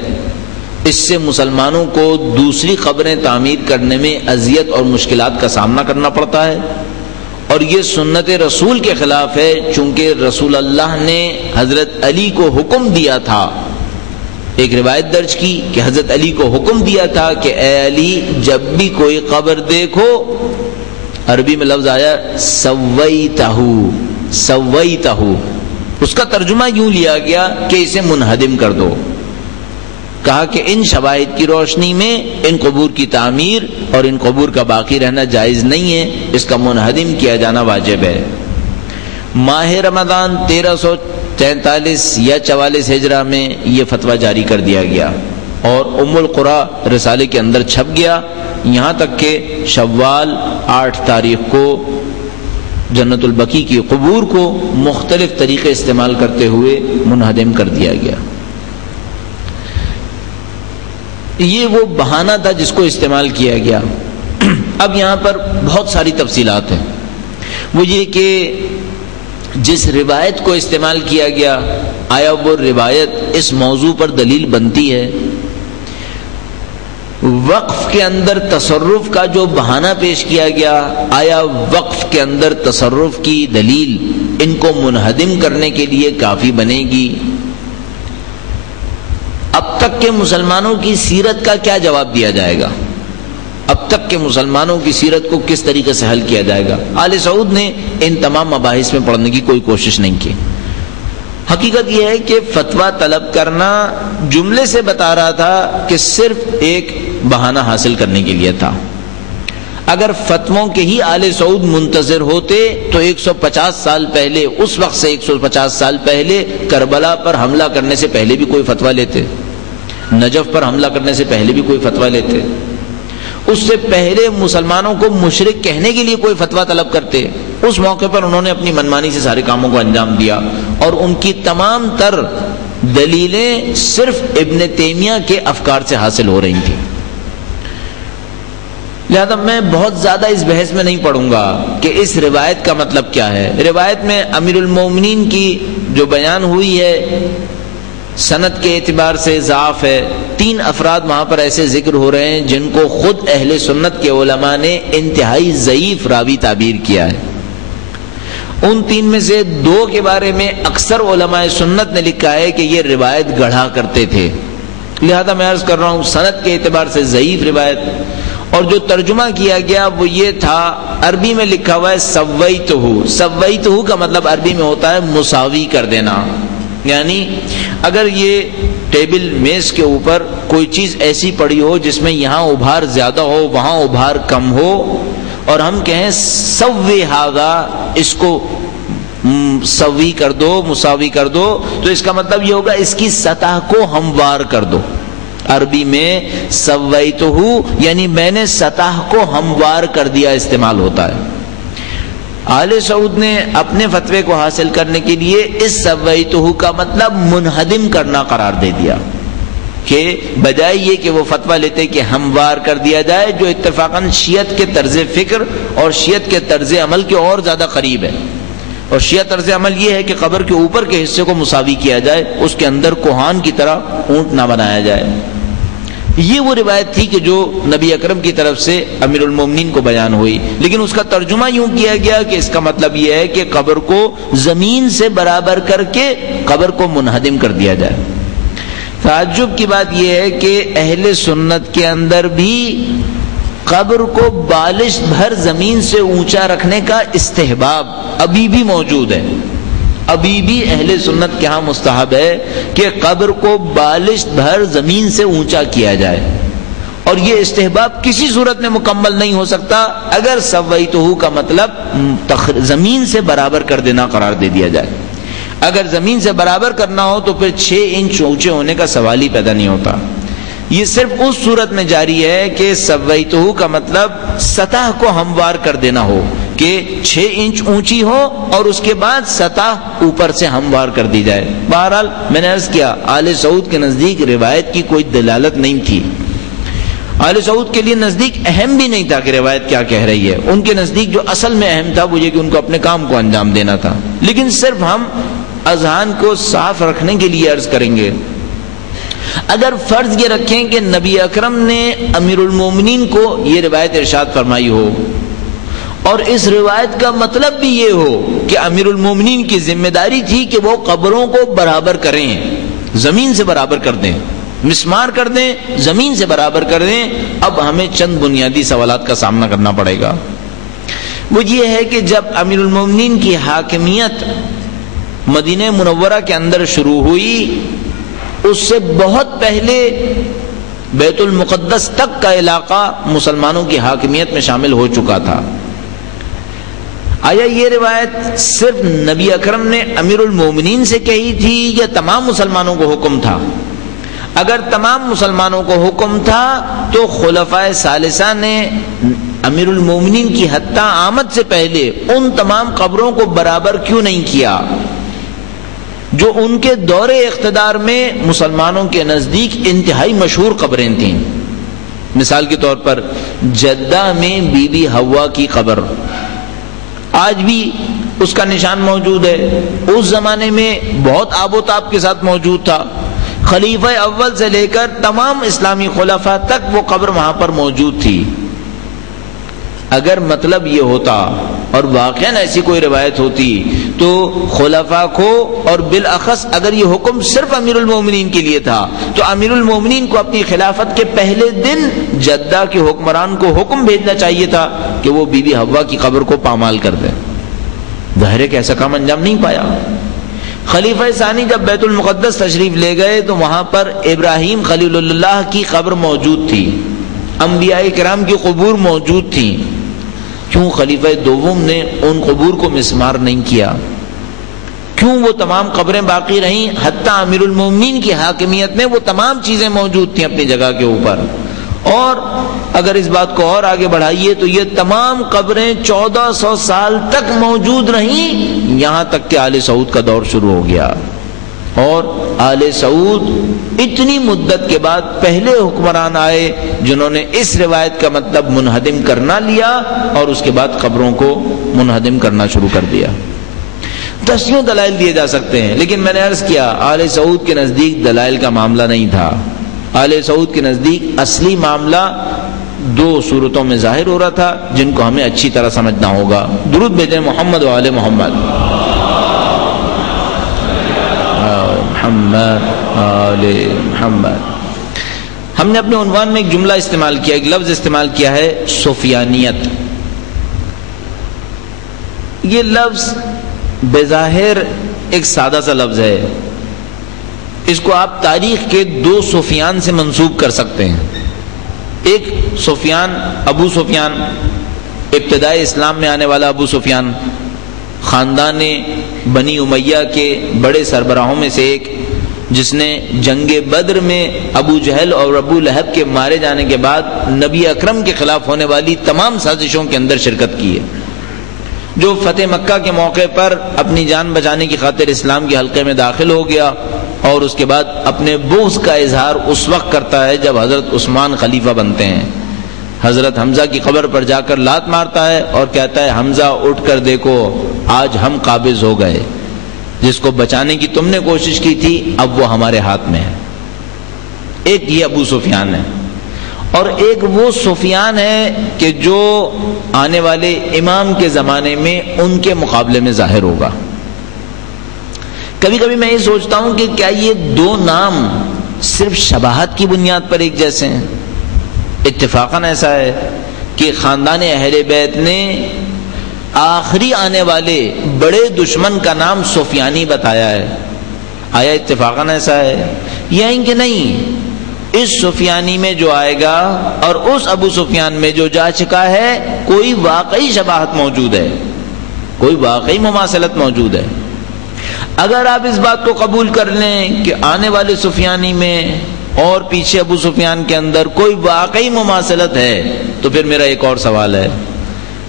اس سے مسلمانوں کو دوسری قبریں تعمیر کرنے میں اذیت اور مشکلات کا سامنا کرنا پڑتا ہے، اور یہ سنت رسول کے خلاف ہے، چونکہ رسول اللہ نے حضرت علی کو حکم دیا تھا ایک روایت درج کی کہ حضرت علی کو حکم دیا تھا کہ اے علی جب بھی کوئی قبر دیکھو، عربی میں لفظ آیا سویتہ، سویتہ، اس کا ترجمہ یوں لیا گیا کہ اسے منہدم کر دو. کہا کہ ان شواہد کی روشنی میں ان قبور کی تعمیر اور ان قبور کا باقی رہنا جائز نہیں ہے، اس کا منہدم کیا جانا واجب ہے. ماہ رمضان 1343 یا 44 ہجرہ میں یہ فتویٰ جاری کر دیا گیا اور ام القرا رسالے کے اندر چھپ گیا، یہاں تک کہ شوال 8 تاریخ کو جنت البقیع کی قبور کو مختلف طریقے استعمال کرتے ہوئے منہدم کر دیا گیا. یہ وہ بہانہ تھا جس کو استعمال کیا گیا. اب یہاں پر بہت ساری تفصیلات ہیں. وہ یہ کہ جس روایت کو استعمال کیا گیا، آیا وہ روایت اس موضوع پر دلیل بنتی ہے؟ وقف کے اندر تصرف کا جو بہانہ پیش کیا گیا، آیا وقف کے اندر تصرف کی دلیل ان کو منہدم کرنے کے لیے کافی بنے گی؟ اب تک کے مسلمانوں کی سیرت کا کیا جواب دیا جائے گا؟ اب تک کے مسلمانوں کی سیرت کو کس طریقے سے حل کیا جائے گا؟ آل سعود نے ان تمام مباحث میں پڑھنے کی کوئی کوشش نہیں کی. حقیقت یہ ہے کہ فتویٰ طلب کرنا جملے سے بتا رہا تھا کہ صرف ایک بہانہ حاصل کرنے کے لیے تھا. اگر فتووں کے ہی آل سعود منتظر ہوتے تو 150 سال پہلے، اس وقت سے 150 سال پہلے کربلا پر حملہ کرنے سے پہلے بھی کوئی فتویٰ لیتے، نجف پر حملہ کرنے سے پہلے بھی کوئی فتویٰ لیتے، اس سے پہلے مسلمانوں کو مشرک کہنے کے لیے کوئی فتویٰ طلب کرتے. اس موقع پر انہوں نے اپنی منمانی سے سارے کاموں کو انجام دیا اور ان کی تمام تر دلیلیں صرف ابن تیمیہ کے افکار سے حاصل ہو رہی تھیں. لہذا میں بہت زیادہ اس بحث میں نہیں پڑھوں گا کہ اس روایت کا مطلب کیا ہے. روایت میں امیر المومنین کی جو بیان ہوئی ہے سند کے اعتبار سے ضعف ہے. 3 افراد وہاں پر ایسے ذکر ہو رہے ہیں جن کو خود اہل سنت کے علماء نے انتہائی ضعیف راوی تعبیر کیا ہے. ان 3 میں سے 2 کے بارے میں اکثر علماء سنت نے لکھا ہے کہ یہ روایت گڑھا کرتے تھے. لہذا میں عرض کر رہا ہوں سند کے اعتبار سے ضعیف روایت. اور جو ترجمہ کیا گیا وہ یہ تھا، عربی میں لکھا ہوا ہے سویتہ. سویتہ کا مطلب عربی میں ہوتا ہے مساوی کر دینا. یعنی اگر یہ ٹیبل میز کے اوپر کوئی چیز ایسی پڑی ہو جس میں یہاں ابھار زیادہ ہو وہاں ابھار کم ہو، اور ہم کہیں سوی ھذا، اس کو سوی کر دو، مساوی کر دو، تو اس کا مطلب یہ ہوگا اس کی سطح کو ہموار کر دو. عربی میں سویتہ یعنی میں نے سطح کو ہموار کر دیا استعمال ہوتا ہے. آل سعود نے اپنے فتوے کو حاصل کرنے کے لیے اس سویتہ کا مطلب منہدم کرنا قرار دے دیا، کہ بجائے یہ کہ وہ فتویٰ لیتے کہ ہموار کر دیا جائے، جو اتفاقاً شیعت کے طرز فکر اور شیعت کے طرز عمل کے اور زیادہ قریب ہے. اور شیعہ طرز عمل یہ ہے کہ قبر کے اوپر کے حصے کو مساوی کیا جائے، اس کے اندر کوہان کی طرح اونٹ نہ بنایا جائے. یہ وہ روایت تھی کہ جو نبی اکرم کی طرف سے امیر المومنین کو بیان ہوئی، لیکن اس کا ترجمہ یوں کیا گیا کہ اس کا مطلب یہ ہے کہ قبر کو زمین سے برابر کر کے قبر کو منہدم کر دیا جائے. تعجب کی بات یہ ہے کہ اہل سنت کے اندر بھی قبر کو بالشت بھر زمین سے اونچا رکھنے کا استحباب ابھی بھی موجود ہے. ابھی بھی اہل سنت کے ہاں مستحب ہے کہ قبر کو بالشت بھر زمین سے اونچا کیا جائے، اور یہ استحباب کسی صورت میں مکمل نہیں ہو سکتا اگر سویتہ کا مطلب زمین سے برابر کر دینا قرار دے دیا جائے. اگر زمین سے برابر کرنا ہو تو پھر 6 انچ اونچے ہونے کا سوال ہی پیدا نہیں ہوتا. یہ صرف اس صورت میں جاری ہے کہ سویتہ کا مطلب سطح کو ہموار کر دینا ہو، کہ 6 انچ اونچی ہو اور اس کے بعد سطح اوپر سے ہموار کر دی جائے. بہرحال میں نے عرض کیا آل سعود کے نزدیک روایت کی کوئی دلالت نہیں تھی. آل سعود کے لیے نزدیک اہم بھی نہیں تھا کہ روایت کیا کہہ رہی ہے. ان کے نزدیک جو اصل میں اہم تھا وہ یہ کہ ان کو اپنے کام کو انجام دینا تھا. لیکن صرف ہم اذہان کو صاف رکھنے کے لیے عرض کریں گے، اگر فرض یہ رکھیں کہ نبی اکرم نے امیر المومنین کو یہ روایت ارشاد فرمائی ہو، اور اس روایت کا مطلب بھی یہ ہو کہ امیر المومنین کی ذمہ داری تھی کہ وہ قبروں کو برابر کریں، زمین سے برابر کر دیں، مسمار کر دیں، زمین سے برابر کر دیں. اب ہمیں چند بنیادی سوالات کا سامنا کرنا پڑے گا. وہ یہ ہے کہ جب امیر المومنین کی حاکمیت مدینہ منورہ کے اندر شروع ہوئی، اس سے بہت پہلے بیت المقدس تک کا علاقہ مسلمانوں کی حاکمیت میں شامل ہو چکا تھا. آیا یہ روایت صرف نبی اکرم نے امیر المومنین سے کہی تھی یا تمام مسلمانوں کو حکم تھا؟ اگر تمام مسلمانوں کو حکم تھا تو خلفائے ثالثہ نے امیر المومنین کی حتی آمد سے پہلے ان تمام قبروں کو برابر کیوں نہیں کیا جو ان کے دور اقتدار میں مسلمانوں کے نزدیک انتہائی مشہور قبریں تھیں؟ مثال کے طور پر جدہ میں بی بی حوا کی قبر آج بھی اس کا نشان موجود ہے. اس زمانے میں بہت آب و تاب کے ساتھ موجود تھا. خلیفہ اول سے لے کر تمام اسلامی خلفاء تک وہ قبر وہاں پر موجود تھی. اگر مطلب یہ ہوتا اور واقعاً ایسی کوئی روایت ہوتی تو خلفاء کو اور بالاخص اگر یہ حکم صرف امیر المومنین کے لیے تھا تو امیر المومنین کو اپنی خلافت کے پہلے دن جدہ کے حکمران کو حکم بھیجنا چاہیے تھا کہ وہ بی بی حوا کی قبر کو پامال کر دے. ظاہر ہے کہ ایسا کام انجام نہیں پایا. خلیفہ ثانی جب بیت المقدس تشریف لے گئے تو وہاں پر ابراہیم خلیل اللہ کی قبر موجود تھی، انبیاء کرام کی قبور موجود تھیں. کیوں خلیفہ دوم نے ان قبور کو مسمار نہیں کیا؟ کیوں وہ تمام قبریں باقی رہیں؟ حتیٰ امیر المومنین کی حاکمیت میں وہ تمام چیزیں موجود تھیں اپنی جگہ کے اوپر. اور اگر اس بات کو اور آگے بڑھائیے تو یہ تمام قبریں 1400 سال تک موجود رہیں، یہاں تک کہ آل سعود کا دور شروع ہو گیا. اور آل سعود اتنی مدت کے بعد پہلے حکمران آئے جنہوں نے اس روایت کا مطلب منہدم کرنا لیا اور اس کے بعد قبروں کو منہدم کرنا شروع کر دیا. دسیوں دلائل دیے جا سکتے ہیں، لیکن میں نے عرض کیا آل سعود کے نزدیک دلائل کا معاملہ نہیں تھا. آل سعود کے نزدیک اصلی معاملہ دو صورتوں میں ظاہر ہو رہا تھا جن کو ہمیں اچھی طرح سمجھنا ہوگا. درود بھیجیں محمد و آل محمد. محمد آل محمد. ہم نے اپنے عنوان میں ایک جملہ استعمال کیا، ایک لفظ استعمال کیا ہے سفیانیت. یہ لفظ بظاہر ایک سادہ سا لفظ ہے. اس کو آپ تاریخ کے دو سفیان سے منسوب کر سکتے ہیں. ایک سفیان ابو سفیان، ابتدائی اسلام میں آنے والا ابو سفیان، خاندان بنی امیہ کے بڑے سربراہوں میں سے ایک، جس نے جنگ بدر میں ابو جہل اور ابو لہب کے مارے جانے کے بعد نبی اکرم کے خلاف ہونے والی تمام سازشوں کے اندر شرکت کی ہے، جو فتح مکہ کے موقع پر اپنی جان بچانے کی خاطر اسلام کے حلقے میں داخل ہو گیا اور اس کے بعد اپنے بغض کا اظہار اس وقت کرتا ہے جب حضرت عثمان خلیفہ بنتے ہیں. حضرت حمزہ کی قبر پر جا کر لات مارتا ہے اور کہتا ہے حمزہ اٹھ کر دیکھو آج ہم قابض ہو گئے، جس کو بچانے کی تم نے کوشش کی تھی اب وہ ہمارے ہاتھ میں ہے. ایک یہ ابو سفیان ہے، اور ایک وہ سفیان ہے کہ جو آنے والے امام کے زمانے میں ان کے مقابلے میں ظاہر ہوگا. کبھی کبھی میں یہ سوچتا ہوں کہ کیا یہ دو نام صرف شباہت کی بنیاد پر ایک جیسے ہیں؟ اتفاقاً ایسا ہے کہ خاندان اہل بیت نے آخری آنے والے بڑے دشمن کا نام سفیانی بتایا ہے. آیا اتفاقاً ایسا ہے یا کہ نہیں؟ اس سفیانی میں جو آئے گا اور اس ابو سفیان میں جو جا چکا ہے کوئی واقعی شباہت موجود ہے، کوئی واقعی مماثلت موجود ہے. اگر آپ اس بات کو قبول کر لیں کہ آنے والے سفیانی میں اور پیچھے ابو سفیان کے اندر کوئی واقعی مماثلت ہے تو پھر میرا ایک اور سوال ہے،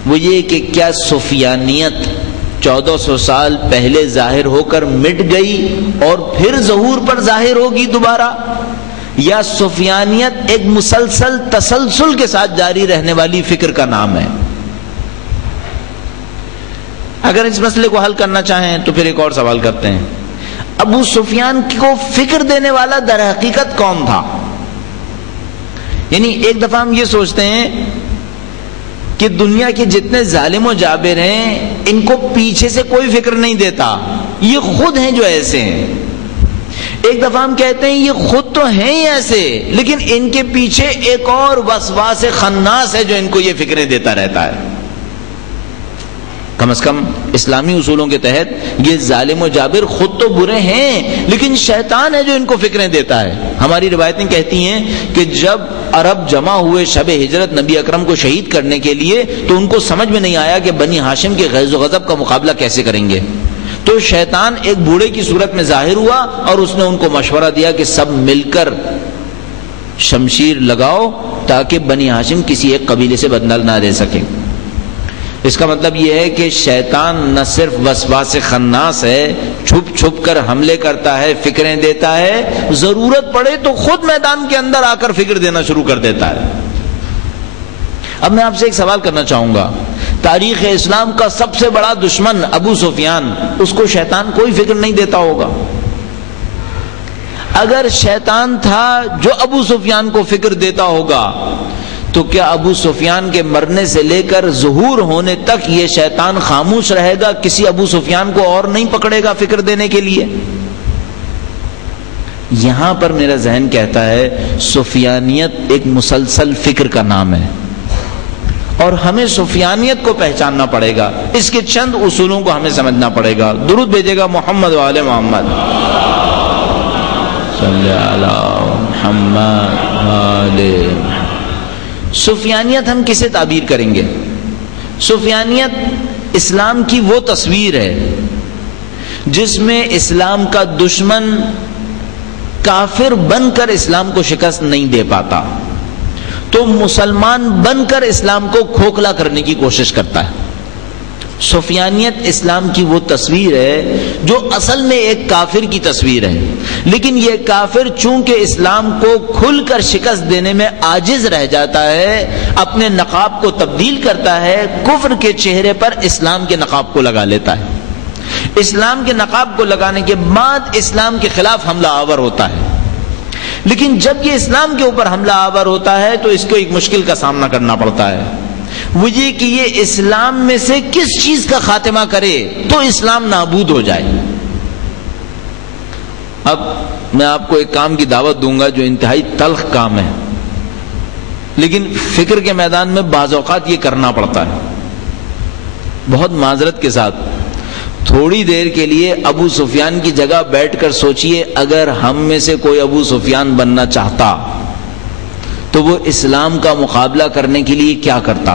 وہ یہ کہ کیا سفیانیت 1400 سال پہلے ظاہر ہو کر مٹ گئی اور پھر ظہور پر ظاہر ہوگی دوبارہ، یا سفیانیت ایک مسلسل تسلسل کے ساتھ جاری رہنے والی فکر کا نام ہے؟ اگر اس مسئلے کو حل کرنا چاہیں تو پھر ایک اور سوال کرتے ہیں، ابو سفیان کو فکر دینے والا در حقیقت کون تھا؟ یعنی ایک دفعہ ہم یہ سوچتے ہیں کہ دنیا کے جتنے ظالم و جابر ہیں ان کو پیچھے سے کوئی فکر نہیں دیتا، یہ خود ہیں جو ایسے ہیں. ایک دفعہ ہم کہتے ہیں یہ خود تو ہیں ہی ایسے، لیکن ان کے پیچھے ایک اور وسواس خناس ہے جو ان کو یہ فکریں دیتا رہتا ہے۔ کم از کم اسلامی اصولوں کے تحت یہ ظالم و جابر خود تو برے ہیں، لیکن شیطان ہے جو ان کو فکریں دیتا ہے۔ ہماری روایتیں کہتی ہیں کہ جب عرب جمع ہوئے شب ہجرت نبی اکرم کو شہید کرنے کے لیے، تو ان کو سمجھ میں نہیں آیا کہ بنی ہاشم کے غیظ و غضب کا مقابلہ کیسے کریں گے، تو شیطان ایک بوڑھے کی صورت میں ظاہر ہوا اور اس نے ان کو مشورہ دیا کہ سب مل کر شمشیر لگاؤ تاکہ بنی ہاشم کسی ایک قبیلے سے بدلہ نہ دے سکیں۔ اس کا مطلب یہ ہے کہ شیطان نہ صرف وسواس خناس ہے، چھپ چھپ کر حملے کرتا ہے، فکریں دیتا ہے، ضرورت پڑے تو خود میدان کے اندر آ کر فکر دینا شروع کر دیتا ہے۔ اب میں آپ سے ایک سوال کرنا چاہوں گا، تاریخ اسلام کا سب سے بڑا دشمن ابو سفیان، اس کو شیطان کوئی فکر نہیں دیتا ہوگا؟ اگر شیطان تھا جو ابو سفیان کو فکر دیتا ہوگا، تو کیا ابو سفیان کے مرنے سے لے کر ظہور ہونے تک یہ شیطان خاموش رہے گا، کسی ابو سفیان کو اور نہیں پکڑے گا فکر دینے کے لیے؟ یہاں پر میرا ذہن کہتا ہے سفیانیت ایک مسلسل فکر کا نام ہے، اور ہمیں سفیانیت کو پہچاننا پڑے گا، اس کے چند اصولوں کو ہمیں سمجھنا پڑے گا۔ درود بھیجے گا محمد و آل محمد، صلی اللہ محمد و آل محمد۔ سفیانیت ہم کسے تعبیر کریں گے؟ سفیانیت اسلام کی وہ تصویر ہے جس میں اسلام کا دشمن کافر بن کر اسلام کو شکست نہیں دے پاتا، تو مسلمان بن کر اسلام کو کھوکھلا کرنے کی کوشش کرتا ہے۔ سفیانیت اسلام کی وہ تصویر ہے جو اصل میں ایک کافر کی تصویر ہے، لیکن یہ کافر چونکہ اسلام کو کھل کر شکست دینے میں عاجز رہ جاتا ہے، اپنے نقاب کو تبدیل کرتا ہے، کفر کے چہرے پر اسلام کے نقاب کو لگا لیتا ہے۔ اسلام کے نقاب کو لگانے کے بعد اسلام کے خلاف حملہ آور ہوتا ہے، لیکن جب یہ اسلام کے اوپر حملہ آور ہوتا ہے تو اس کو ایک مشکل کا سامنا کرنا پڑتا ہے، وہ یہ کہ یہ اسلام میں سے کس چیز کا خاتمہ کرے تو اسلام نابود ہو جائے۔ اب میں آپ کو ایک کام کی دعوت دوں گا جو انتہائی تلخ کام ہے، لیکن فکر کے میدان میں بعض اوقات یہ کرنا پڑتا ہے۔ بہت معذرت کے ساتھ تھوڑی دیر کے لیے ابو سفیان کی جگہ بیٹھ کر سوچئے، اگر ہم میں سے کوئی ابو سفیان بننا چاہتا تو وہ اسلام کا مقابلہ کرنے کے لیے کیا کرتا؟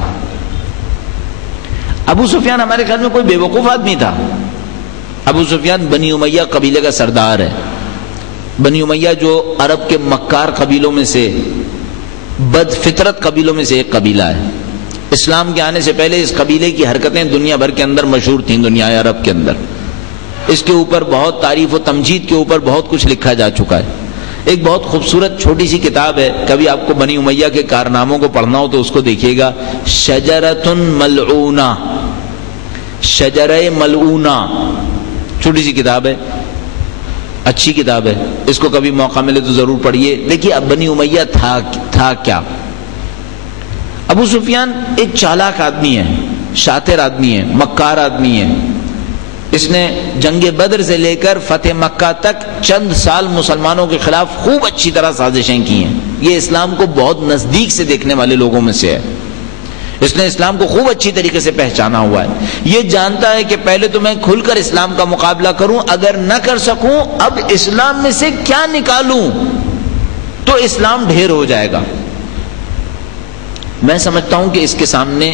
ابو سفیان ہمارے خیال میں کوئی بے وقوف آدمی تھا۔ ابو سفیان بنی امیہ قبیلے کا سردار ہے۔ بنی امیہ جو عرب کے مکار قبیلوں میں سے، بد فطرت قبیلوں میں سے ایک قبیلہ ہے۔ اسلام کے آنے سے پہلے اس قبیلے کی حرکتیں دنیا بھر کے اندر مشہور تھیں، دنیا عرب کے اندر۔ اس کے اوپر بہت تعریف و تمجید کے اوپر بہت کچھ لکھا جا چکا ہے۔ ایک بہت خوبصورت چھوٹی سی کتاب ہے، کبھی آپ کو بنی امیہ کے کارناموں کو پڑھنا ہو تو اس کو دیکھیے گا، شجرۃ ملعونہ، شجرہ ملعونہ، چھوٹی سی کتاب ہے، اچھی کتاب ہے، اس کو کبھی موقع ملے تو ضرور پڑھیے۔ دیکھیے اب بنی امیہ تھا کیا؟ ابو سفیان ایک چالاک آدمی ہے، شاطر آدمی ہے، مکار آدمی ہے۔ اس نے جنگ بدر سے لے کر فتح مکہ تک چند سال مسلمانوں کے خلاف خوب اچھی طرح سازشیں کی ہیں۔ یہ اسلام کو بہت نزدیک سے دیکھنے والے لوگوں میں سے ہے۔ اس نے اسلام کو خوب اچھی طریقے سے پہچانا ہوا ہے۔ یہ جانتا ہے کہ پہلے تو میں کھل کر اسلام کا مقابلہ کروں، اگر نہ کر سکوں اب اسلام میں سے کیا نکالوں تو اسلام ڈھیر ہو جائے گا۔ میں سمجھتا ہوں کہ اس کے سامنے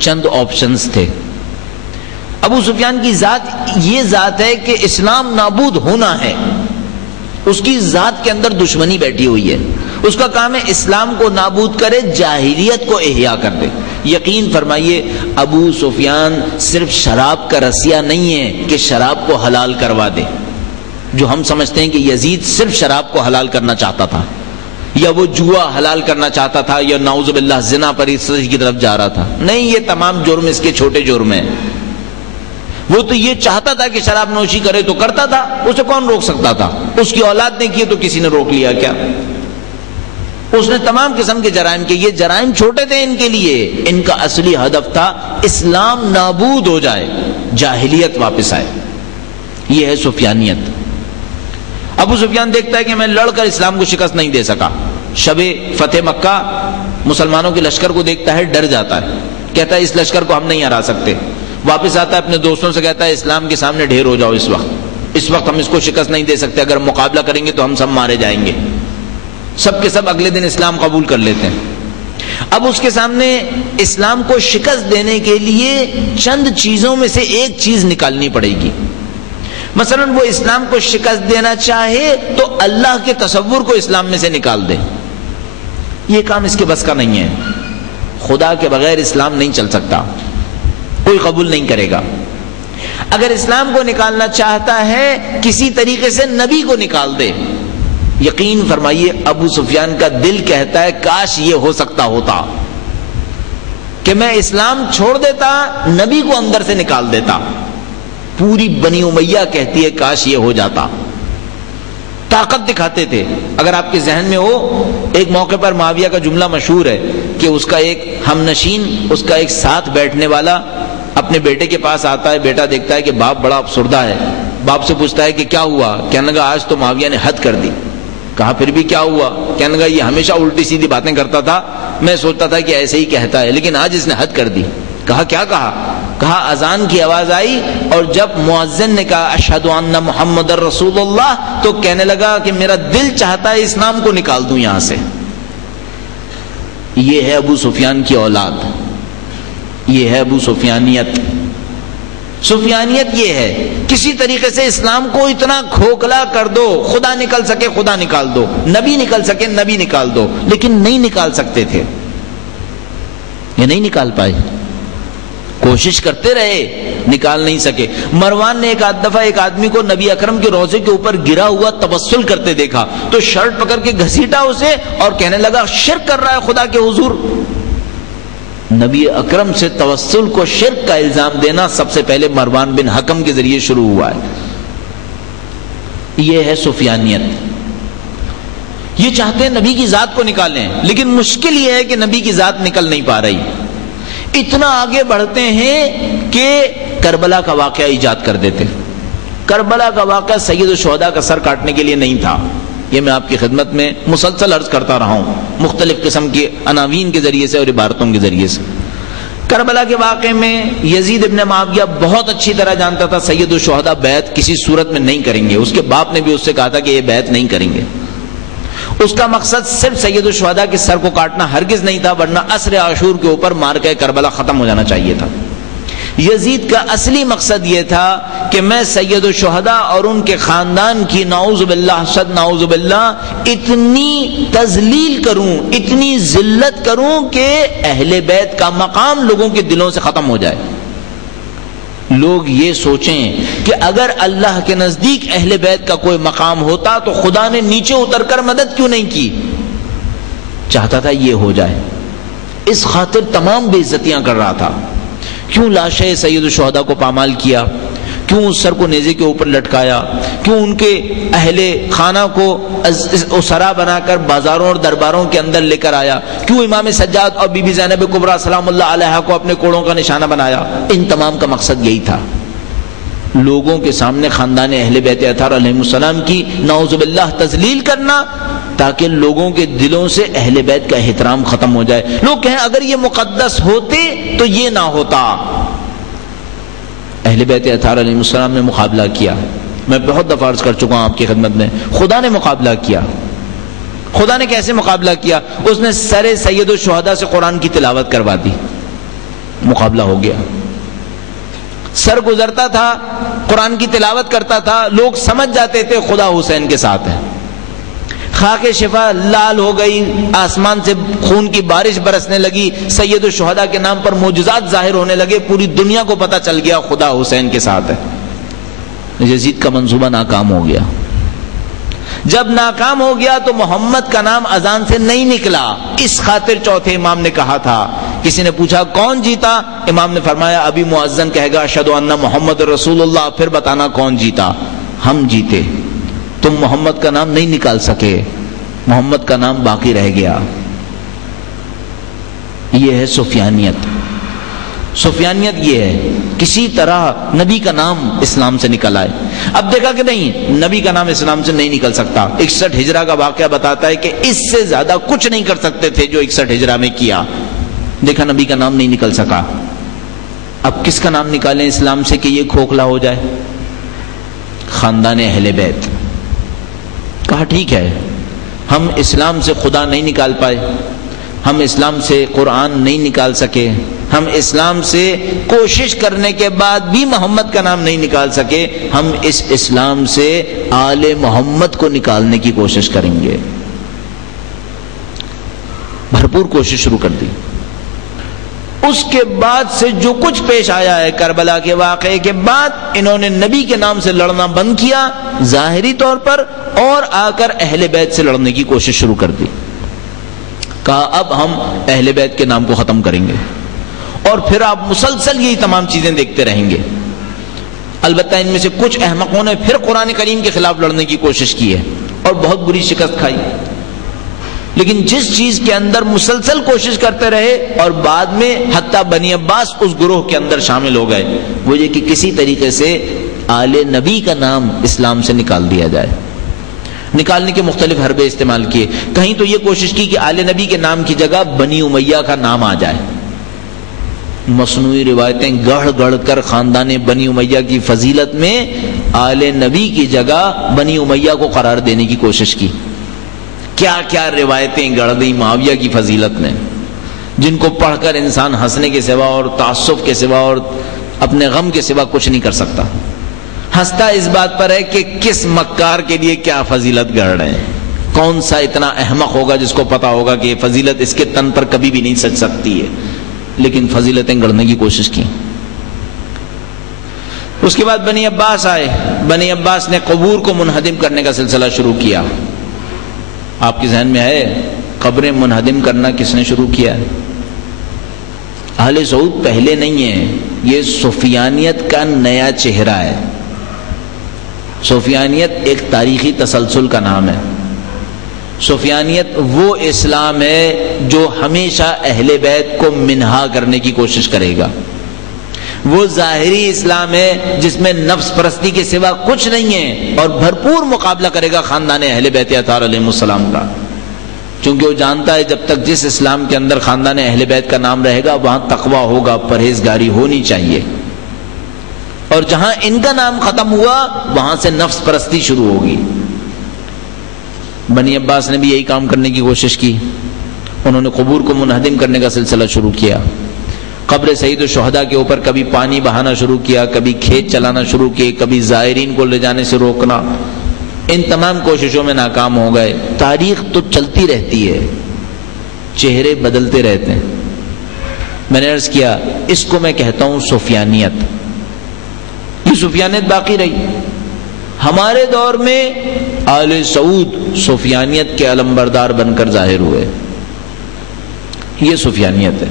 چند آپشنز تھے۔ ابو سفیان کی ذات یہ ذات ہے کہ اسلام نابود ہونا ہے، اس کی ذات کے اندر دشمنی بیٹھی ہوئی ہے۔ اس کا کام ہے اسلام کو نابود کرے، جاہلیت کو احیا کر دے۔ یقین فرمائیے ابو سفیان صرف شراب کا رسیا نہیں ہے کہ شراب کو حلال کروا دے، جو ہم سمجھتے ہیں کہ یزید صرف شراب کو حلال کرنا چاہتا تھا، یا وہ جوا حلال کرنا چاہتا تھا، یا نعوذ باللہ زنا پر اس کی طرف جا رہا تھا۔ نہیں، یہ تمام جرم اس کے چھوٹے جرم ہیں۔ وہ تو یہ چاہتا تھا کہ شراب نوشی کرے تو کرتا تھا، اسے کون روک سکتا تھا؟ اس کی اولاد نے کیے تو کسی نے روک لیا کیا؟ اس نے تمام قسم کے جرائم کیے۔ یہ جرائم چھوٹے تھے ان کے لیے، ان کا اصلی ہدف تھا اسلام نابود ہو جائے، جاہلیت واپس آئے۔ یہ ہے سفیانیت۔ ابو سفیان دیکھتا ہے کہ میں لڑ کر اسلام کو شکست نہیں دے سکا. شب فتح مکہ مسلمانوں کے لشکر کو دیکھتا ہے, ڈر جاتا ہے, کہتا ہے اس لشکر کو ہم نہیں ہرا سکتے. واپس آتا ہے اپنے دوستوں سے کہتا ہے اسلام کے سامنے ڈھیر ہو جاؤ, اس وقت ہم اس کو شکست نہیں دے سکتے, اگر مقابلہ کریں گے تو ہم سب مارے جائیں گے. سب کے سب اگلے دن اسلام قبول کر لیتے ہیں. اب اس کے سامنے اسلام کو شکست دینے کے لیے چند چیزوں میں سے ایک چیز نکالنی پڑے گی. مثلا وہ اسلام کو شکست دینا چاہے تو اللہ کے تصور کو اسلام میں سے نکال دے. یہ کام اس کے بس کا نہیں ہے. خدا کے بغیر اسلام نہیں چل سکتا, کوئی قبول نہیں کرے گا. اگر اسلام کو نکالنا چاہتا ہے کسی طریقے سے نبی کو نکال دے. یقین فرمائیے ابو سفیان کا دل کہتا ہے کاش یہ ہو سکتا ہوتا کہ میں اسلام چھوڑ دیتا, نبی کو اندر سے نکال دیتا. پوری بنی امیہ کہتی ہے کاش یہ ہو جاتا. طاقت دکھاتے تھے. اگر آپ کے ذہن میں ہو, ایک موقع پر معاویہ کا جملہ مشہور ہے کہ اس کا ایک ہم نشین, اس کا ایک ساتھ بیٹھنے والا اپنے بیٹے کے پاس آتا ہے. بیٹا دیکھتا ہے کہ باپ بڑا افسردہ ہے. باپ سے پوچھتا ہے کہ کیا ہوا؟ کہنے لگا آج تو معاویہ نے حد کر دی. کہا پھر بھی کیا ہوا؟ کہنے لگا یہ ہمیشہ الٹی سیدھی باتیں کرتا تھا, میں سوچتا تھا کہ ایسے ہی کہتا ہے, لیکن آج اس نے حد کر دی. کہا کیا کہا؟ کہا اذان کی آواز آئی اور جب مؤذن نے کہا اشہد ان محمد رسول اللہ, تو کہنے لگا کہ میرا دل چاہتا ہے اسلام کو نکال دوں یہاں سے. یہ ہے ابو سفیان کی اولاد, یہ ہے ابو سفیانیت. سفیانیت یہ ہے کسی طریقے سے اسلام کو اتنا کھوکھلا کر دو, خدا نکل سکے خدا نکال دو, نبی نکل سکے نبی نکال دو. لیکن نہیں نکال سکتے تھے, یہ نہیں نکال پائے. کوشش کرتے رہے, نکال نہیں سکے. مروان نے ایک آدھ دفعہ ایک آدمی کو نبی اکرم کے روضے کے اوپر گرا ہوا تبسل کرتے دیکھا, تو شرٹ پکڑ کے گھسیٹا اسے اور کہنے لگا شرک کر رہا ہے خدا کے حضور. نبی اکرم سے توسل کو شرک کا الزام دینا سب سے پہلے مروان بن حکم کے ذریعے شروع ہوا ہے. یہ ہے سفیانیت. یہ چاہتے ہیں نبی کی ذات کو نکالیں, لیکن مشکل یہ ہے کہ نبی کی ذات نکل نہیں پا رہی. اتنا آگے بڑھتے ہیں کہ کربلا کا واقعہ ایجاد کر دیتے. کربلا کا واقعہ سید الشہداء کا سر کاٹنے کے لیے نہیں تھا. یہ میں آپ کی خدمت میں مسلسل عرض کرتا رہا ہوں, مختلف قسم کے عناوین کے ذریعے سے اور عبارتوں کے ذریعے سے. کربلا کے واقعے میں یزید ابن معاویہ بہت اچھی طرح جانتا تھا سید الشہداء بیعت کسی صورت میں نہیں کریں گے. اس کے باپ نے بھی اس سے کہا تھا کہ یہ بیعت نہیں کریں گے. اس کا مقصد صرف سید الشہداء کے سر کو کاٹنا ہرگز نہیں تھا, ورنہ عصر عاشور کے اوپر مار کے کربلا ختم ہو جانا چاہیے تھا. یزید کا اصلی مقصد یہ تھا کہ میں سید الشہداء اور ان کے خاندان کی نعوذ باللہ صد نعوذ باللہ اتنی تذلیل کروں, اتنی ذلت کروں کہ اہل بیت کا مقام لوگوں کے دلوں سے ختم ہو جائے. لوگ یہ سوچیں کہ اگر اللہ کے نزدیک اہل بیت کا کوئی مقام ہوتا تو خدا نے نیچے اتر کر مدد کیوں نہیں کی. چاہتا تھا یہ ہو جائے, اس خاطر تمام بے عزتیاں کر رہا تھا. کیوں لاشیں سید الشہداء کو پامال کیا, کیوں اس سر کو نیزے کے اوپر لٹکایا, کیوں ان کے اہل خانہ کو اسرا بنا کر بازاروں اور درباروں کے اندر لے کر آیا, کیوں امام سجاد اور بی بی زینب کبریٰ سلام اللہ علیہا کو اپنے کوڑوں کا نشانہ بنایا. ان تمام کا مقصد یہی تھا, لوگوں کے سامنے خاندان اہل بیت اطہار علیہ السلام کی نعوذ باللہ تذلیل کرنا, تاکہ لوگوں کے دلوں سے اہل بیت کا احترام ختم ہو جائے. لوگ کہیں اگر یہ مقدس ہوتے تو یہ نہ ہوتا. اہل بیت اطہار علیہ السلام نے مقابلہ کیا. میں بہت دفعہ عرض کر چکا ہوں آپ کی خدمت میں, خدا نے مقابلہ کیا. خدا نے کیسے مقابلہ کیا؟ اس نے سر سید الشہداء سے قرآن کی تلاوت کروا دی, مقابلہ ہو گیا. سر گزرتا تھا, قرآن کی تلاوت کرتا تھا, لوگ سمجھ جاتے تھے خدا حسین کے ساتھ ہے. خاک شفا لال ہو گئی, آسمان سے خون کی بارش برسنے لگی, سید الشہداء کے نام پر معجزات ظاہر ہونے لگے, پوری دنیا کو پتہ چل گیا خدا حسین کے ساتھ ہے. یزید کا منصوبہ ناکام ہو گیا. جب ناکام ہو گیا تو محمد کا نام اذان سے نہیں نکلا. اس خاطر چوتھے امام نے کہا تھا, کسی نے پوچھا کون جیتا, امام نے فرمایا ابھی مؤذن کہے گا اشہد ان محمد رسول اللہ, پھر بتانا کون جیتا. ہم جیتے, تم محمد کا نام نہیں نکال سکے, محمد کا نام باقی رہ گیا. یہ ہے سفیانیت. سفیانیت یہ ہے کسی طرح نبی کا نام اسلام سے نکل آئے. اب دیکھا کہ نہیں نبی کا نام اسلام سے نہیں نکل سکتا. 61 ہجرہ کا واقعہ بتاتا ہے کہ اس سے زیادہ کچھ نہیں کر سکتے تھے جو 61 ہجرہ میں کیا. دیکھا نبی کا نام نہیں نکل سکا. اب کس کا نام نکالیں اسلام سے کہ یہ کھوکھلا ہو جائے؟ خاندان اہل بیت. کہا ٹھیک ہے ہم اسلام سے خدا نہیں نکال پائے, ہم اسلام سے قرآن نہیں نکال سکے, ہم اسلام سے کوشش کرنے کے بعد بھی محمد کا نام نہیں نکال سکے, ہم اس اسلام سے آل محمد کو نکالنے کی کوشش کریں گے. بھرپور کوشش شروع کر دی. اس کے بعد سے جو کچھ پیش آیا ہے کربلا کے واقعے کے بعد انہوں نے نبی کے نام سے لڑنا بند کیا ظاہری طور پر, اور آ کر اہل بیت سے لڑنے کی کوشش شروع کر دی. کہا اب ہم اہل بیت کے نام کو ختم کریں گے اور پھر آپ مسلسل یہی تمام چیزیں دیکھتے رہیں گے. البتہ ان میں سے کچھ احمقوں نے پھر قرآن کریم کے خلاف لڑنے کی کوشش کی ہے اور بہت بری شکست کھائی. لیکن جس چیز کے اندر مسلسل کوشش کرتے رہے اور بعد میں حتیٰ بنی عباس اس گروہ کے اندر شامل ہو گئے, وہ یہ کہ کسی طریقے سے آل نبی کا نام اسلام سے نکال دیا جائے. نکالنے کے مختلف حربے استعمال کیے. کہیں تو یہ کوشش کی کہ آل نبی کے نام کی جگہ بنی امیہ کا نام آ جائے. مصنوعی روایتیں گڑھ گڑھ کر خاندان بنی امیہ کی فضیلت میں آل نبی کی جگہ بنی امیہ کو قرار دینے کی کوشش کی. کیا کیا روایتیں گڑھ دی معاویہ کی فضیلت میں, جن کو پڑھ کر انسان ہنسنے کے سوا اور تعصب کے سوا اور اپنے غم کے سوا کچھ نہیں کر سکتا. ہنستا اس بات پر ہے کہ کس مکار کے لیے کیا فضیلت گڑھ رہے ہیں. کون سا اتنا احمق ہوگا جس کو پتا ہوگا کہ یہ فضیلت اس کے تن پر کبھی بھی نہیں سچ سکتی ہے, لیکن فضیلتیں گڑھنے کی کوشش کی. اس کے بعد بنی عباس آئے. بنی عباس نے قبور کو منہدم کرنے کا سلسلہ شروع کیا. آپ کے ذہن میں ہے قبریں منہدم کرنا کس نے شروع کیا ہے؟ اہل سعود پہلے نہیں ہیں, یہ سفیانیت کا نیا چہرہ ہے. سفیانیت ایک تاریخی تسلسل کا نام ہے. سفیانیت وہ اسلام ہے جو ہمیشہ اہل بیت کو منہا کرنے کی کوشش کرے گا. وہ ظاہری اسلام ہے جس میں نفس پرستی کے سوا کچھ نہیں ہے, اور بھرپور مقابلہ کرے گا خاندان اہل بیت اطہار علیہ السلام کا, چونکہ وہ جانتا ہے جب تک جس اسلام کے اندر خاندان اہل بیت کا نام رہے گا وہاں تقویٰ ہوگا, پرہیزگاری ہونی چاہیے, اور جہاں ان کا نام ختم ہوا وہاں سے نفس پرستی شروع ہوگی. بنی عباس نے بھی یہی کام کرنے کی کوشش کی. انہوں نے قبور کو منہدم کرنے کا سلسلہ شروع کیا. قبر سید الشہداء کے اوپر کبھی پانی بہانا شروع کیا, کبھی کھیت چلانا شروع کیے, کبھی زائرین کو لے جانے سے روکنا. ان تمام کوششوں میں ناکام ہو گئے. تاریخ تو چلتی رہتی ہے, چہرے بدلتے رہتے ہیں. میں نے عرض کیا اس کو میں کہتا ہوں سفیانیت. یہ سفیانیت باقی رہی. ہمارے دور میں آل سعود سفیانیت کے علمبردار بن کر ظاہر ہوئے. یہ سفیانیت ہے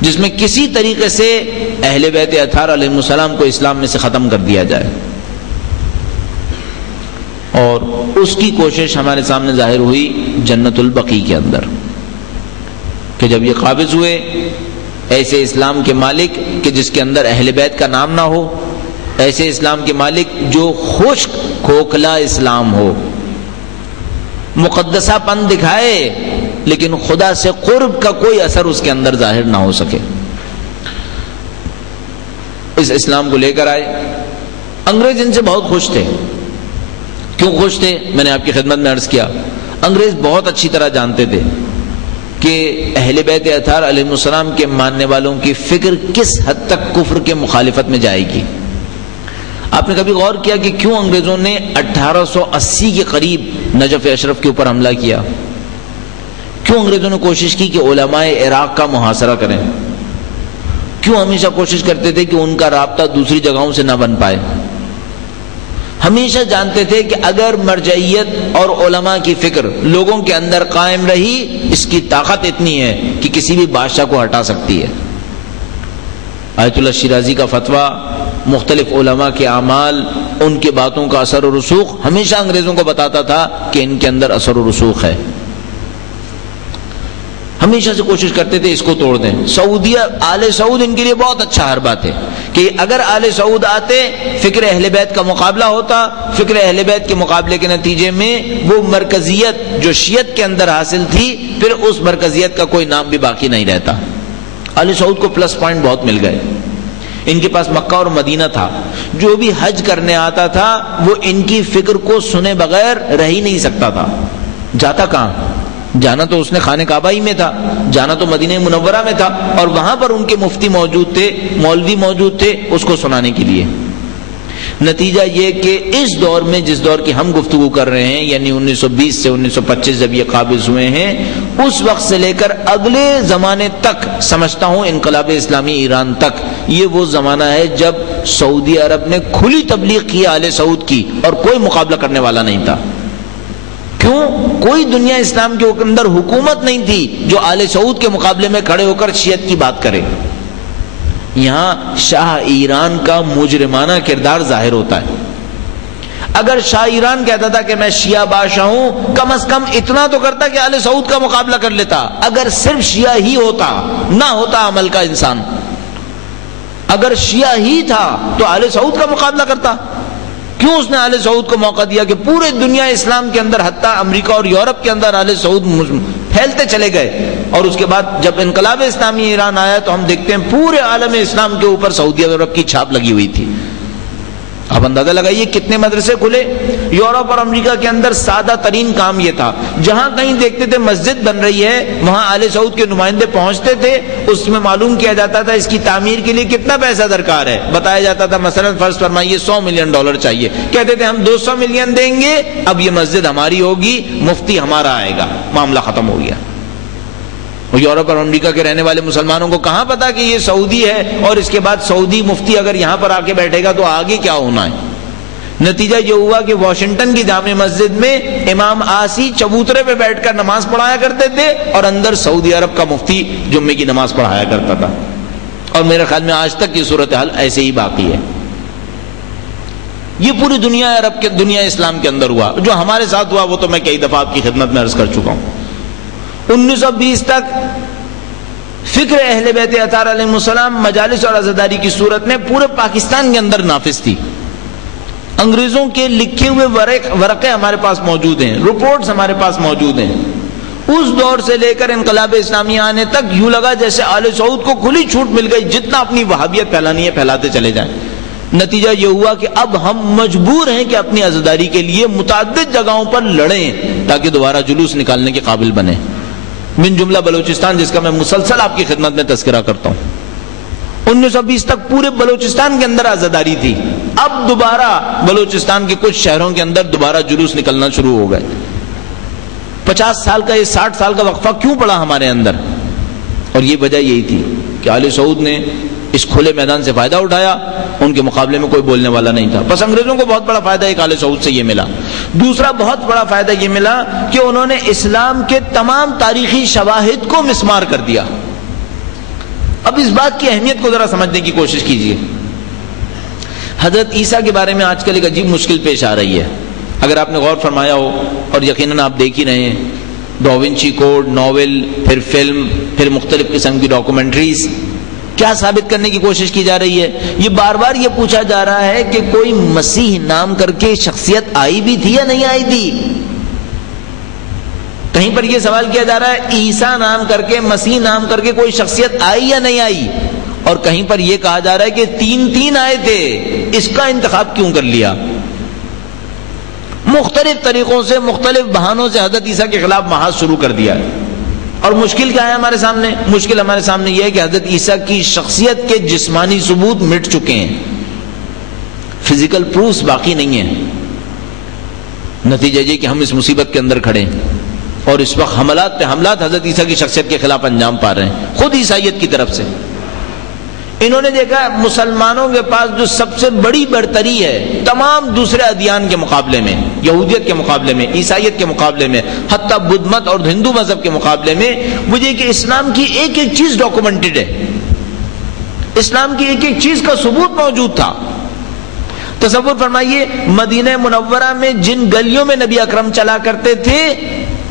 جس میں کسی طریقے سے اہل بیت اطہار علیہ السلام کو اسلام میں سے ختم کر دیا جائے, اور اس کی کوشش ہمارے سامنے ظاہر ہوئی جنت البقیع کے اندر, کہ جب یہ قابض ہوئے ایسے اسلام کے مالک کہ جس کے اندر اہل بیت کا نام نہ ہو, ایسے اسلام کے مالک جو خشک کھوکھلا اسلام ہو, مقدسہ پن دکھائے لیکن خدا سے قرب کا کوئی اثر اس کے اندر ظاہر نہ ہو سکے. اس اسلام کو لے کر آئے. انگریز ان سے بہت خوش تھے. کیوں خوش تھے میں نے آپ کی خدمت میں عرض کیا. انگریز بہت اچھی طرح جانتے تھے کہ اہل بیت اطہار علیہ السلام کے ماننے والوں کی فکر کس حد تک کفر کے مخالفت میں جائے گی. آپ نے کبھی غور کیا کہ کیوں انگریزوں نے 1880 کے قریب نجف اشرف کے اوپر حملہ کیا؟ کیوں انگریزوں نے کوشش کی کہ علماء عراق کا محاصرہ کریں؟ کیوں ہمیشہ کوشش کرتے تھے کہ ان کا رابطہ دوسری جگہوں سے نہ بن پائے؟ ہمیشہ جانتے تھے کہ اگر مرجعیت اور علماء کی فکر لوگوں کے اندر قائم رہی, اس کی طاقت اتنی ہے کہ کسی بھی بادشاہ کو ہٹا سکتی ہے. آیت اللہ شیرازی کا فتویٰ, مختلف علماء کے اعمال, ان کے باتوں کا اثر و رسوخ ہمیشہ انگریزوں کو بتاتا تھا کہ ان کے اندر اثر و رسوخ ہے. ہمیشہ سے کوشش کرتے تھے اس کو توڑ دیں. سعودیہ، آل سعود ان کے لیے بہت اچھا حربہ تھے کہ اگر آل سعود آتے فکر اہل بیت کا مقابلہ ہوتا. فکر اہل بیت کے مقابلے کے نتیجے میں وہ مرکزیت جو شیعت کے اندر حاصل تھی، پھر اس مرکزیت کا کوئی نام بھی باقی نہیں رہتا. آل سعود کو پلس پوائنٹ بہت مل گئے. ان کے پاس مکہ اور مدینہ تھا. جو بھی حج کرنے آتا تھا وہ ان کی فکر کو سنے بغیر رہ ہی نہیں سکتا تھا. جاتا کہاں؟ جانا تو اس نے خانہ کعبہ ہی میں تھا، جانا تو مدینہ منورہ میں تھا، اور وہاں پر ان کے مفتی موجود تھے، مولوی موجود تھے اس کو سنانے کے لیے. نتیجہ یہ کہ اس دور میں جس دور کی ہم گفتگو کر رہے ہیں، یعنی 1920 سے 1925 جب یہ قابض ہوئے ہیں، اس وقت سے لے کر اگلے زمانے تک، سمجھتا ہوں انقلاب اسلامی ایران تک، یہ وہ زمانہ ہے جب سعودی عرب نے کھلی تبلیغ کی آل سعود کی اور کوئی مقابلہ کرنے والا نہیں تھا. کیوں؟ کوئی دنیا اسلام کے اندر حکومت نہیں تھی جو آل سعود کے مقابلے میں کھڑے ہو کر شیعت کی بات کرے. یہاں شاہ ایران کا مجرمانہ کردار ظاہر ہوتا ہے. اگر شاہ ایران کہتا تھا کہ میں شیعہ بادشاہ ہوں، کم از کم اتنا تو کرتا کہ آل سعود کا مقابلہ کر لیتا. اگر صرف شیعہ ہی ہوتا، نہ ہوتا عمل کا انسان، اگر شیعہ ہی تھا تو آل سعود کا مقابلہ کرتا. کیوں اس نے آل سعود کو موقع دیا کہ پورے دنیا اسلام کے اندر، حتیٰ امریکہ اور یورپ کے اندر آل سعود پھیلتے چلے گئے. اور اس کے بعد جب انقلاب اسلامی ایران آیا تو ہم دیکھتے ہیں پورے عالم اسلام کے اوپر سعودی عرب کی چھاپ لگی ہوئی تھی. اب اندازہ لگائیے کتنے مدرسے کھلے. یورپ اور امریکہ کے اندر سادہ ترین کام یہ تھا، جہاں کہیں دیکھتے تھے مسجد بن رہی ہے وہاں آل سعود کے نمائندے پہنچتے تھے، اس میں معلوم کیا جاتا تھا اس کی تعمیر کے لیے کتنا پیسہ درکار ہے. بتایا جاتا تھا مثلا فرض فرمائیے $100 ملین چاہیے، کہتے تھے ہم 200 ملین دیں گے، اب یہ مسجد ہماری ہوگی، مفتی ہمارا آئے گا، معاملہ ختم ہو گیا. یورپ اور امریکہ کے رہنے والے مسلمانوں کو کہاں پتا کہ یہ سعودی ہے، اور اس کے بعد سعودی مفتی اگر یہاں پر آ کے بیٹھے گا تو آگے کیا ہونا ہے. نتیجہ یہ ہوا کہ واشنگٹن کی جامع مسجد میں امام آسی چبوترے پہ بیٹھ کر نماز پڑھایا کرتے تھے، اور اندر سعودی عرب کا مفتی جمعے کی نماز پڑھایا کرتا تھا. اور میرے خیال میں آج تک یہ صورتحال ایسے ہی باقی ہے. یہ پوری دنیا عرب کے، دنیا اسلام کے اندر ہوا. جو ہمارے ساتھ ہوا وہ تو میں کئی دفعہ آپ کی خدمت میں عرض کر چکا ہوں. 1920 تک فکر اہل بیت اطہار علیہ السلام مجالس اور عزاداری کی صورت میں پورے پاکستان کے اندر نافذ تھی. انگریزوں کے لکھے ہوئے ورقے ہمارے پاس موجود ہیں، رپورٹس ہمارے پاس موجود ہیں. اس دور سے لے کر انقلاب اسلامی آنے تک یوں لگا جیسے آل سعود کو کھلی چھوٹ مل گئی، جتنا اپنی وہابیت پھیلانی ہے پھیلاتے چلے جائیں. نتیجہ یہ ہوا کہ اب ہم مجبور ہیں کہ اپنی عزاداری کے لیے متعدد جگہوں پر لڑیں تاکہ دوبارہ جلوس نکالنے کے قابل بنیں. من جملہ بلوچستان، جس کا میں مسلسل آپ کی خدمت میں تذکرہ کرتا ہوں. 1920 تک پورے بلوچستان کے اندر عزاداری تھی. اب دوبارہ بلوچستان کے کچھ شہروں کے اندر دوبارہ جلوس نکلنا شروع ہو گئے. 50 سال کا، یہ 60 سال کا وقفہ کیوں پڑا ہمارے اندر؟ اور یہ وجہ یہی تھی کہ آل سعود نے اس کھلے میدان سے فائدہ اٹھایا، ان کے مقابلے میں کوئی بولنے والا نہیں تھا. بس انگریزوں کو بہت بڑا فائدہ ایک آل سعود سے یہ ملا. دوسرا بہت بڑا فائدہ یہ ملا کہ انہوں نے اسلام کے تمام تاریخی شواہد کو مسمار کر دیا. اب اس بات کی اہمیت کو ذرا سمجھنے کی کوشش کیجیے. حضرت عیسیٰ کے بارے میں آج کل ایک عجیب مشکل پیش آ رہی ہے. اگر آپ نے غور فرمایا ہو، اور یقیناً آپ دیکھ ہی رہے ہیں، ڈاونچی کوڈ، ناول، پھر فلم، پھر مختلف قسم کی ڈاکومنٹریز، کیا ثابت کرنے کی کوشش کی جا رہی ہے؟ یہ بار بار یہ پوچھا جا رہا ہے کہ کوئی مسیح نام کر کے شخصیت آئی بھی تھی یا نہیں آئی تھی. کہیں پر یہ سوال کیا جا رہا ہے عیسیٰ نام کر کے، مسیح نام کر کے کوئی شخصیت آئی یا نہیں آئی، اور کہیں پر یہ کہا جا رہا ہے کہ تین آئے تھے. اس کا انتخاب کیوں کر لیا؟ مختلف طریقوں سے، مختلف بہانوں سے حضرت عیسیٰ کے خلاف محاذ شروع کر دیا. اور مشکل کیا ہے ہمارے سامنے؟ مشکل ہمارے سامنے یہ ہے کہ حضرت عیسیٰ کی شخصیت کے جسمانی ثبوت مٹ چکے ہیں، فزیکل پروفز باقی نہیں ہیں. نتیجہ یہ کہ ہم اس مصیبت کے اندر کھڑے ہیں، اور اس وقت حملات پہ حملات حضرت عیسیٰ کی شخصیت کے خلاف انجام پا رہے ہیں خود عیسائیت کی طرف سے. انہوں نے دیکھا مسلمانوں کے پاس جو سب سے بڑی برتری ہے تمام دوسرے ادیان کے مقابلے میں، یہودیت کے مقابلے میں، عیسائیت کے مقابلے میں، حتیٰ بدھ مت اور ہندو مذہب کے مقابلے میں، وہ یہ کہ اسلام کی ایک ایک چیز ڈاکومنٹڈ ہے. اسلام کی ایک ایک چیز کا ثبوت موجود تھا. تصور فرمائیے مدینہ منورہ میں جن گلیوں میں نبی اکرم چلا کرتے تھے،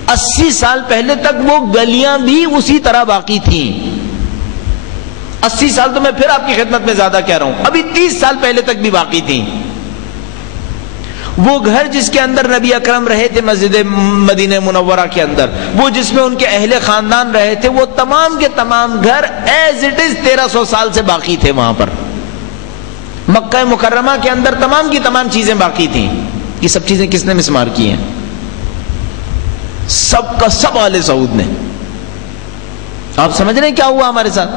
80 سال پہلے تک وہ گلیاں بھی اسی طرح باقی تھیں. 80 سال تو میں پھر آپ کی خدمت میں زیادہ کہہ رہا ہوں, ابھی 30 سال پہلے تک بھی باقی تھیں. وہ گھر جس کے اندر نبی اکرم رہے تھے مسجد مدینہ منورہ کے اندر, وہ جس میں ان کے اہل خاندان رہے تھے, وہ تمام کے تمام گھر ایز اٹ از 1300 سال سے باقی تھے وہاں پر. مکہ مکرمہ کے اندر تمام کی تمام چیزیں باقی تھیں. یہ سب چیزیں کس نے مسمار کی ہیں؟ سب کا سب آل سعود نے. آپ سمجھ رہے ہیں کیا ہوا ہمارے ساتھ؟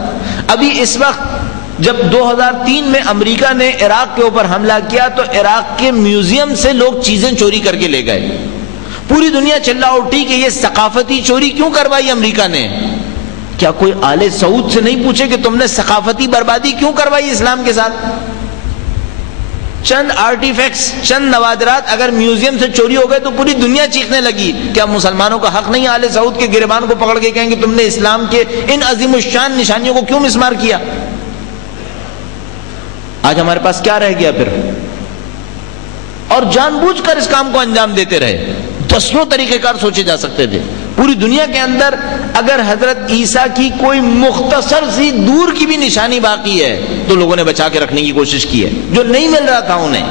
ابھی اس وقت جب 2003 میں امریکہ نے عراق کے اوپر حملہ کیا تو عراق کے میوزیم سے لوگ چیزیں چوری کر کے لے گئے. پوری دنیا چلا اٹھی کہ یہ ثقافتی چوری کیوں کروائی امریکہ نے. کیا کوئی آل سعود سے نہیں پوچھے کہ تم نے ثقافتی بربادی کیوں کروائی اسلام کے ساتھ؟ چند آرٹیفیکٹس, چند نوادرات اگر میوزیم سے چوری ہو گئے تو پوری دنیا چیخنے لگی. کیا مسلمانوں کا حق نہیں آل سعود کے گریبان کو پکڑ کے کہیں کہ تم نے اسلام کے ان عظیم الشان نشانیوں کو کیوں مسمار کیا؟ آج ہمارے پاس کیا رہ گیا پھر؟ اور جان بوجھ کر اس کام کو انجام دیتے رہے. دسوں طریقہ کار سوچے جا سکتے تھے. پوری دنیا کے اندر اگر حضرت عیسیٰ کی کوئی مختصر سی دور کی بھی نشانی باقی ہے تو لوگوں نے بچا کے رکھنے کی کوشش کی ہے, جو نہیں مل رہا تھا انہیں.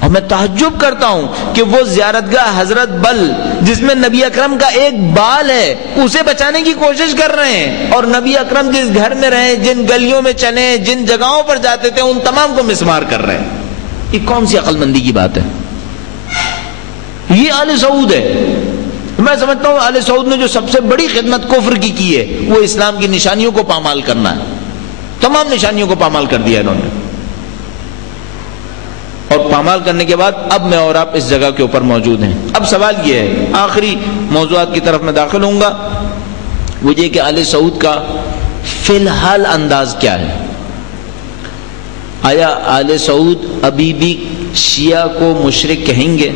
اور میں تعجب کرتا ہوں کہ وہ زیارتگاہ حضرت بل جس میں نبی اکرم کا ایک بال ہے اسے بچانے کی کوشش کر رہے ہیں, اور نبی اکرم جس گھر میں رہے, جن گلیوں میں چلے, جن جگہوں پر جاتے تھے, ان تمام کو مسمار کر رہے ہیں. یہ کون سی عقل مندی کی بات ہے؟ یہ آل سعود ہے. میں سمجھتا ہوں آل سعود نے جو سب سے بڑی خدمت کفر کی ہے وہ اسلام کی نشانیوں کو پامال کرنا ہے. تمام نشانیوں کو پامال کر دیا انہوں نے. اور پامال کرنے کے بعد اب میں اور آپ اس جگہ کے اوپر موجود ہیں. اب سوال یہ ہے, آخری موضوعات کی طرف میں داخل ہوں گا, وہ یہ کہ آل سعود کا فی الحال انداز کیا ہے. آیا آل سعود ابھی بھی شیعہ کو مشرک کہیں گے؟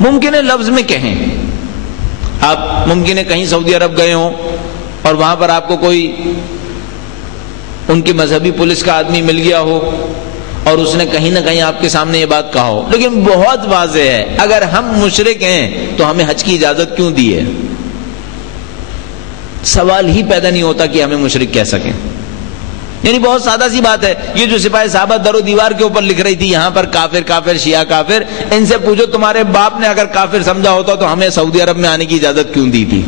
ممکن ہے لفظ میں کہیں. آپ ممکن ہے کہیں سعودی عرب گئے ہوں اور وہاں پر آپ کو کوئی ان کی مذہبی پولیس کا آدمی مل گیا ہو اور اس نے کہیں نہ کہیں آپ کے سامنے یہ بات کہا ہو, لیکن بہت واضح ہے اگر ہم مشرک ہیں تو ہمیں حج کی اجازت کیوں دی ہے؟ سوال ہی پیدا نہیں ہوتا کہ ہمیں مشرک کہہ سکیں. یعنی بہت سادہ سی بات ہے. یہ جو سپاہی صحابہ در و دیوار کے اوپر لکھ رہی تھی یہاں پر کافر کافر شیعہ کافر, ان سے پوچھو تمہارے باپ نے اگر کافر سمجھا ہوتا تو ہمیں سعودی عرب میں آنے کی اجازت کیوں دی تھی؟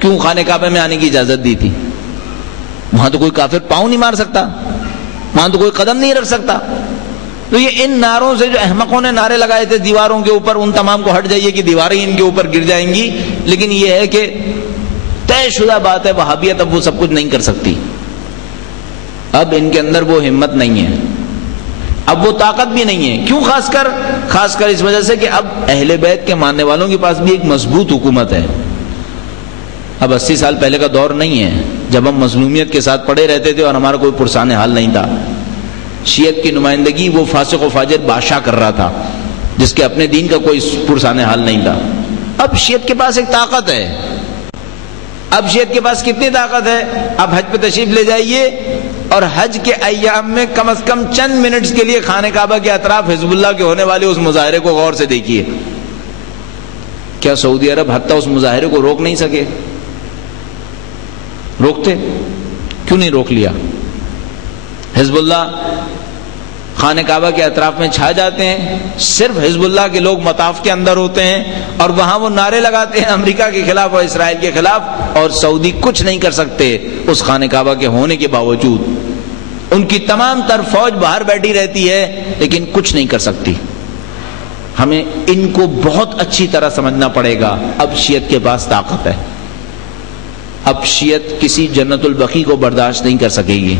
کیوں خانہ کعبہ میں آنے کی اجازت دی تھی؟ وہاں تو کوئی کافر پاؤں نہیں مار سکتا, وہاں تو کوئی قدم نہیں رکھ سکتا. تو یہ ان نعروں سے جو احمقوں نے نعرے لگائے تھے دیواروں کے اوپر, ان تمام کو ہٹ جائیے کہ دیواریں ان کے اوپر گر جائیں گی. لیکن یہ ہے کہ طے شدہ بات ہے وہابیت اب وہ سب کچھ نہیں کر سکتی. اب ان کے اندر وہ ہمت نہیں ہے, اب وہ طاقت بھی نہیں ہے. کیوں؟ خاص کر اس وجہ سے کہ اب اہل بیت کے ماننے والوں کے پاس بھی ایک مضبوط حکومت ہے. اب 80 سال پہلے کا دور نہیں ہے جب ہم مظلومیت کے ساتھ پڑے رہتے تھے اور ہمارا کوئی پرسان حال نہیں تھا. شیعت کی نمائندگی وہ فاسق و فاجر بادشاہ کر رہا تھا جس کے اپنے دین کا کوئی پرسان حال نہیں تھا. اب شیعت کے پاس ایک طاقت ہے. اب شیعت کے پاس کتنی طاقت ہے؟ اب حج پہ تشریف لے جائیے اور حج کے ایام میں کم از کم چند منٹس کے لیے خانہ کعبہ کے اطراف حزب اللہ کے ہونے والے اس مظاہرے کو غور سے دیکھیے. کیا سعودی عرب حتیٰ اس مظاہرے کو روک نہیں سکے؟ روکتے کیوں نہیں روک لیا؟ حزب اللہ خانہ کعبہ کے اطراف میں چھا جاتے ہیں, صرف حزب اللہ کے لوگ مطاف کے اندر ہوتے ہیں اور وہاں وہ نعرے لگاتے ہیں امریکہ کے خلاف اور اسرائیل کے خلاف, اور سعودی کچھ نہیں کر سکتے اس خانہ کعبہ کے ہونے کے باوجود. ان کی تمام تر فوج باہر بیٹھی رہتی ہے لیکن کچھ نہیں کر سکتی. ہمیں ان کو بہت اچھی طرح سمجھنا پڑے گا. اب شیعت کے پاس طاقت ہے. اب شیعت کسی جنت البقیع کو برداشت نہیں کر سکے گی.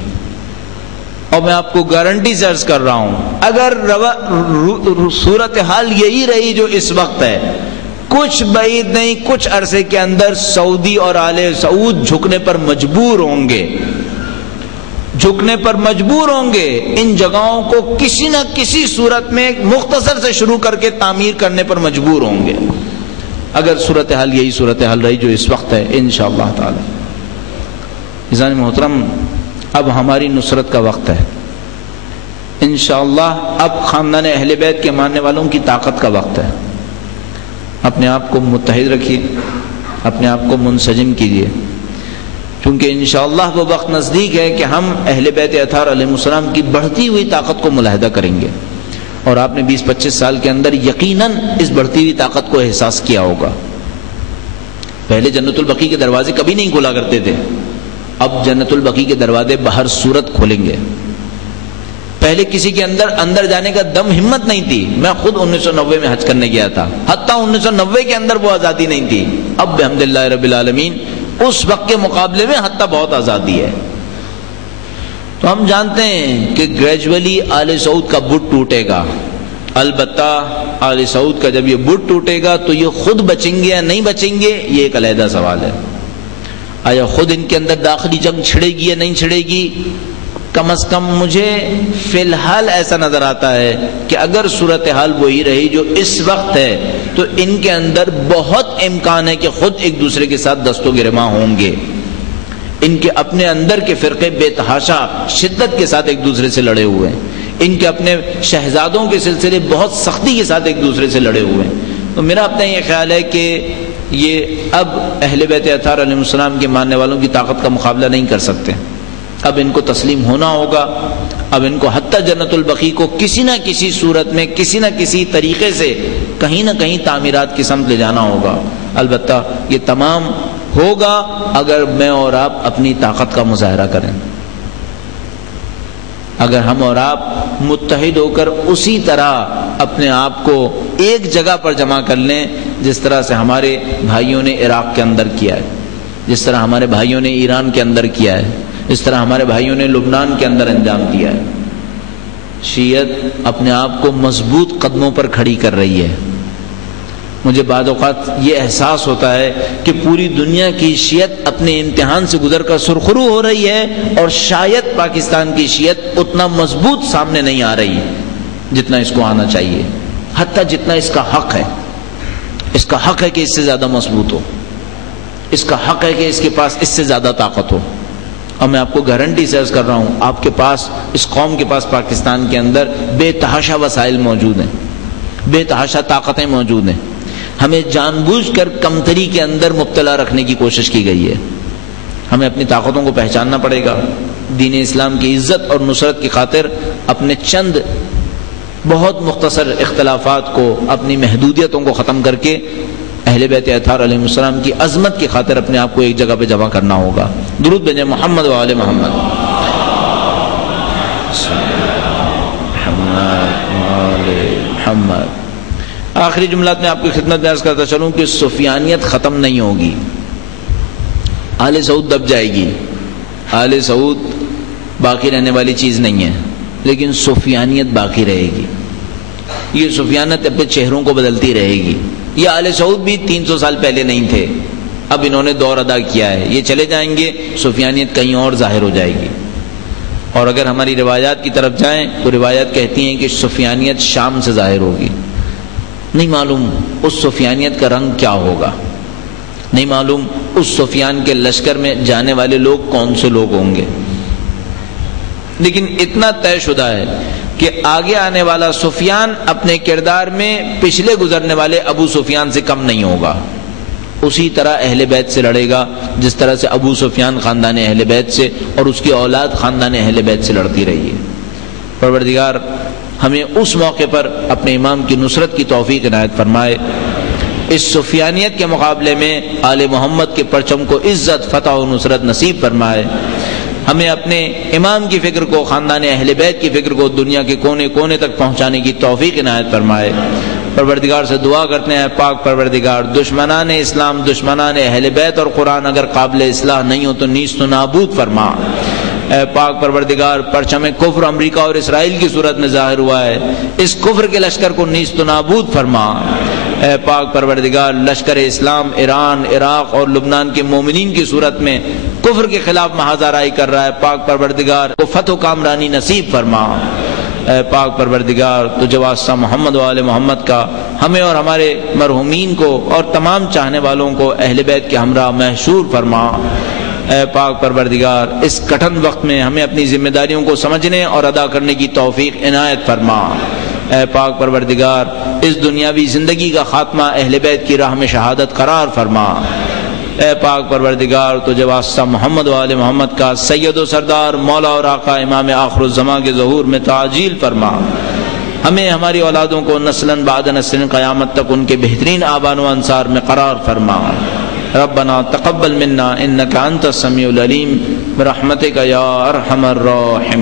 اور میں آپ کو گارنٹی سے عرض کر رہا ہوں, اگر صورتحال یہی رہی جو اس وقت ہے, کچھ بعید نہیں کچھ عرصے کے اندر سعودی اور آل سعود جھکنے پر مجبور ہوں گے, جھکنے پر مجبور ہوں گے. ان جگہوں کو کسی نہ کسی صورت میں مختصر سے شروع کر کے تعمیر کرنے پر مجبور ہوں گے, اگر صورتحال یہی صورتحال رہی جو اس وقت ہے انشاءاللہ تعالی. عزیزان محترم, اب ہماری نصرت کا وقت ہے. انشاءاللہ اب خاندان اہل بیت کے ماننے والوں کی طاقت کا وقت ہے. اپنے آپ کو متحد رکھیے، اپنے آپ کو منسجم کیجیے، کیونکہ انشاءاللہ وہ وقت نزدیک ہے کہ ہم اہل بیت اطہار علیہ السلام کی بڑھتی ہوئی طاقت کو ملاحظہ کریں گے، اور آپ نے 20-25 سال کے اندر یقیناً اس بڑھتی ہوئی طاقت کو احساس کیا ہوگا. پہلے جنت البقیع کے دروازے کبھی نہیں کھولا کرتے تھے، اب جنت البقیع کے دروازے بہر صورت کھولیں گے. پہلے کسی کے اندر جانے کا دم ہمت نہیں تھی. میں خود 1990 میں حج کرنے گیا تھا، حتیٰ 1990 کے اندر وہ آزادی نہیں تھی. اب بحمدللہ رب العالمین اس وقت کے مقابلے میں حتیٰ بہت آزادی ہے. تو ہم جانتے ہیں کہ گریجولی آل سعود کا بت ٹوٹے گا. البتہ آل سعود کا جب یہ بت ٹوٹے گا تو یہ خود بچیں گے یا نہیں بچیں گے، یہ ایک علیحدہ سوال ہے. آیا خود ان کے اندر داخلی جنگ چھڑے گی یا نہیں چھڑے گی؟ کم از کم مجھے فی الحال ایسا نظر آتا ہے کہ اگر صورتحال وہی رہی جو اس وقت ہے تو ان کے اندر بہت امکان ہے کہ خود ایک دوسرے کے ساتھ دست و گرما ہوں گے. ان کے اپنے اندر کے فرقے بے تحاشا شدت کے ساتھ ایک دوسرے سے لڑے ہوئے ہیں. ان کے اپنے شہزادوں کے سلسلے بہت سختی کے ساتھ ایک دوسرے سے لڑے ہوئے ہیں. تو میرا اپنا یہ خیال ہے کہ یہ اب اہل بیت اطہار علیہ السلام کے ماننے والوں کی طاقت کا مقابلہ نہیں کر سکتے. اب ان کو تسلیم ہونا ہوگا. اب ان کو حتیٰ جنت البقیع کو کسی نہ کسی صورت میں کسی نہ کسی طریقے سے کہیں نہ کہیں تعمیرات کی سمت لے جانا ہوگا. البتہ یہ تمام ہوگا اگر میں اور آپ اپنی طاقت کا مظاہرہ کریں، اگر ہم اور آپ متحد ہو کر اسی طرح اپنے آپ کو ایک جگہ پر جمع کر لیں جس طرح سے ہمارے بھائیوں نے عراق کے اندر کیا ہے، جس طرح ہمارے بھائیوں نے ایران کے اندر کیا ہے، اس طرح ہمارے بھائیوں نے لبنان کے اندر انجام دیا ہے. شیعت اپنے آپ کو مضبوط قدموں پر کھڑی کر رہی ہے. مجھے بعض اوقات یہ احساس ہوتا ہے کہ پوری دنیا کی شیعت اپنے امتحان سے گزر کر سرخرو ہو رہی ہے، اور شاید پاکستان کی شیعت اتنا مضبوط سامنے نہیں آ رہی جتنا اس کو آنا چاہیے، حتیٰ جتنا اس کا حق ہے. اس کا حق ہے کہ اس سے زیادہ مضبوط ہو، اس کا حق ہے کہ اس کے پاس اس سے زیادہ طاقت ہو. اور میں آپ کو گارنٹی سے عرض کر رہا ہوں، آپ کے پاس، اس قوم کے پاس پاکستان کے اندر بے تحاشا وسائل موجود ہیں، بے تحاشا طاقتیں موجود ہیں. ہمیں جان بوجھ کر کمتری کے اندر مبتلا رکھنے کی کوشش کی گئی ہے. ہمیں اپنی طاقتوں کو پہچاننا پڑے گا. دین اسلام کی عزت اور نصرت کی خاطر اپنے چند بہت مختصر اختلافات کو، اپنی محدودیتوں کو ختم کر کے اہل بیت اطہار علیہ السلام کی عظمت کی خاطر اپنے آپ کو ایک جگہ پہ جمع کرنا ہوگا. درود بھیجیں محمد و آل محمد. محمد. آخری جملات میں آپ کی خدمت میں عرض کرتا چلوں کہ سفیانیت ختم نہیں ہوگی. آل سعود دب جائے گی، آل سعود باقی رہنے والی چیز نہیں ہے، لیکن سفیانیت باقی رہے گی. یہ سفیانیت اپنے چہروں کو بدلتی رہے گی. یہ آل سعود بھی 300 سال پہلے نہیں تھے، اب انہوں نے دور ادا کیا ہے. یہ چلے جائیں گے، سفیانیت کہیں اور ظاہر ہو جائے گی. اور اگر ہماری روایات کی طرف جائیں تو روایات کہتی ہیں کہ سفیانیت شام سے ظاہر ہوگی. نہیں معلوم اس سفیانیت کا رنگ کیا ہوگا، نہیں معلوم اس سفیان کے لشکر میں جانے والے لوگ کون سے لوگ ہوں گے. لیکن اتنا طے شدہ ہے کہ آگے آنے والا سفیان اپنے کردار میں پچھلے گزرنے والے ابو سفیان سے کم نہیں ہوگا. اسی طرح اہل بیت سے لڑے گا جس طرح سے ابو سفیان خاندان اہل بیت سے اور اس کی اولاد خاندان اہل بیت سے لڑتی رہی ہے. پروردگار ہمیں اس موقع پر اپنے امام کی نصرت کی توفیق عنایت فرمائے. اس سفیانیت کے مقابلے میں آل محمد کے پرچم کو عزت، فتح و نصرت نصیب فرمائے. ہمیں اپنے امام کی فکر کو، خاندان اہل بیت کی فکر کو دنیا کے کونے کونے تک پہنچانے کی توفیق عنایت فرمائے. پروردگار سے دعا کرتے ہیں، پاک پروردگار دشمنان اسلام، دشمنان اہل بیت اور قرآن اگر قابل اصلاح نہیں ہو تو نیست و نابود فرما. اے پاک پروردگار پرچم کفر امریکہ اور اسرائیل کی صورت میں ظاہر ہوا ہے، اس کفر کے لشکر کو نیست و نابود فرما. اے پاک پروردگار لشکر اسلام ایران، عراق اور لبنان کے مومنین کی صورت میں کفر کے خلاف محاذ آرائی کر رہا ہے، پاک پروردگار کو فتح و کامرانی نصیب فرما. اے پاک پروردگار تجھے واسطہ محمد و آل محمد کا ہمیں اور ہمارے مرحومین کو اور تمام چاہنے والوں کو اہل بیت کے ہمراہ محشور فرما. اے پاک پروردگار اس کٹھن وقت میں ہمیں اپنی ذمہ داریوں کو سمجھنے اور ادا کرنے کی توفیق عنایت فرما۔ اے پاک پروردگار اس دنیاوی زندگی کا خاتمہ اہل بیت کی راہ میں شہادت قرار فرما۔ اے پاک پروردگار تجھے واسطہ محمد و آل محمد کا سید و سردار مولا اور آقا امام آخر الزماں کے ظہور میں تعجیل فرما۔ ہمیں ہماری اولادوں کو نسلاً بعد نسل قیامت تک ان کے بہترین آبان و انصار میں قرار فرما۔ ربنا تقبل منا انک انت السمیع العلیم برحمتک یا ارحم الراحمین۔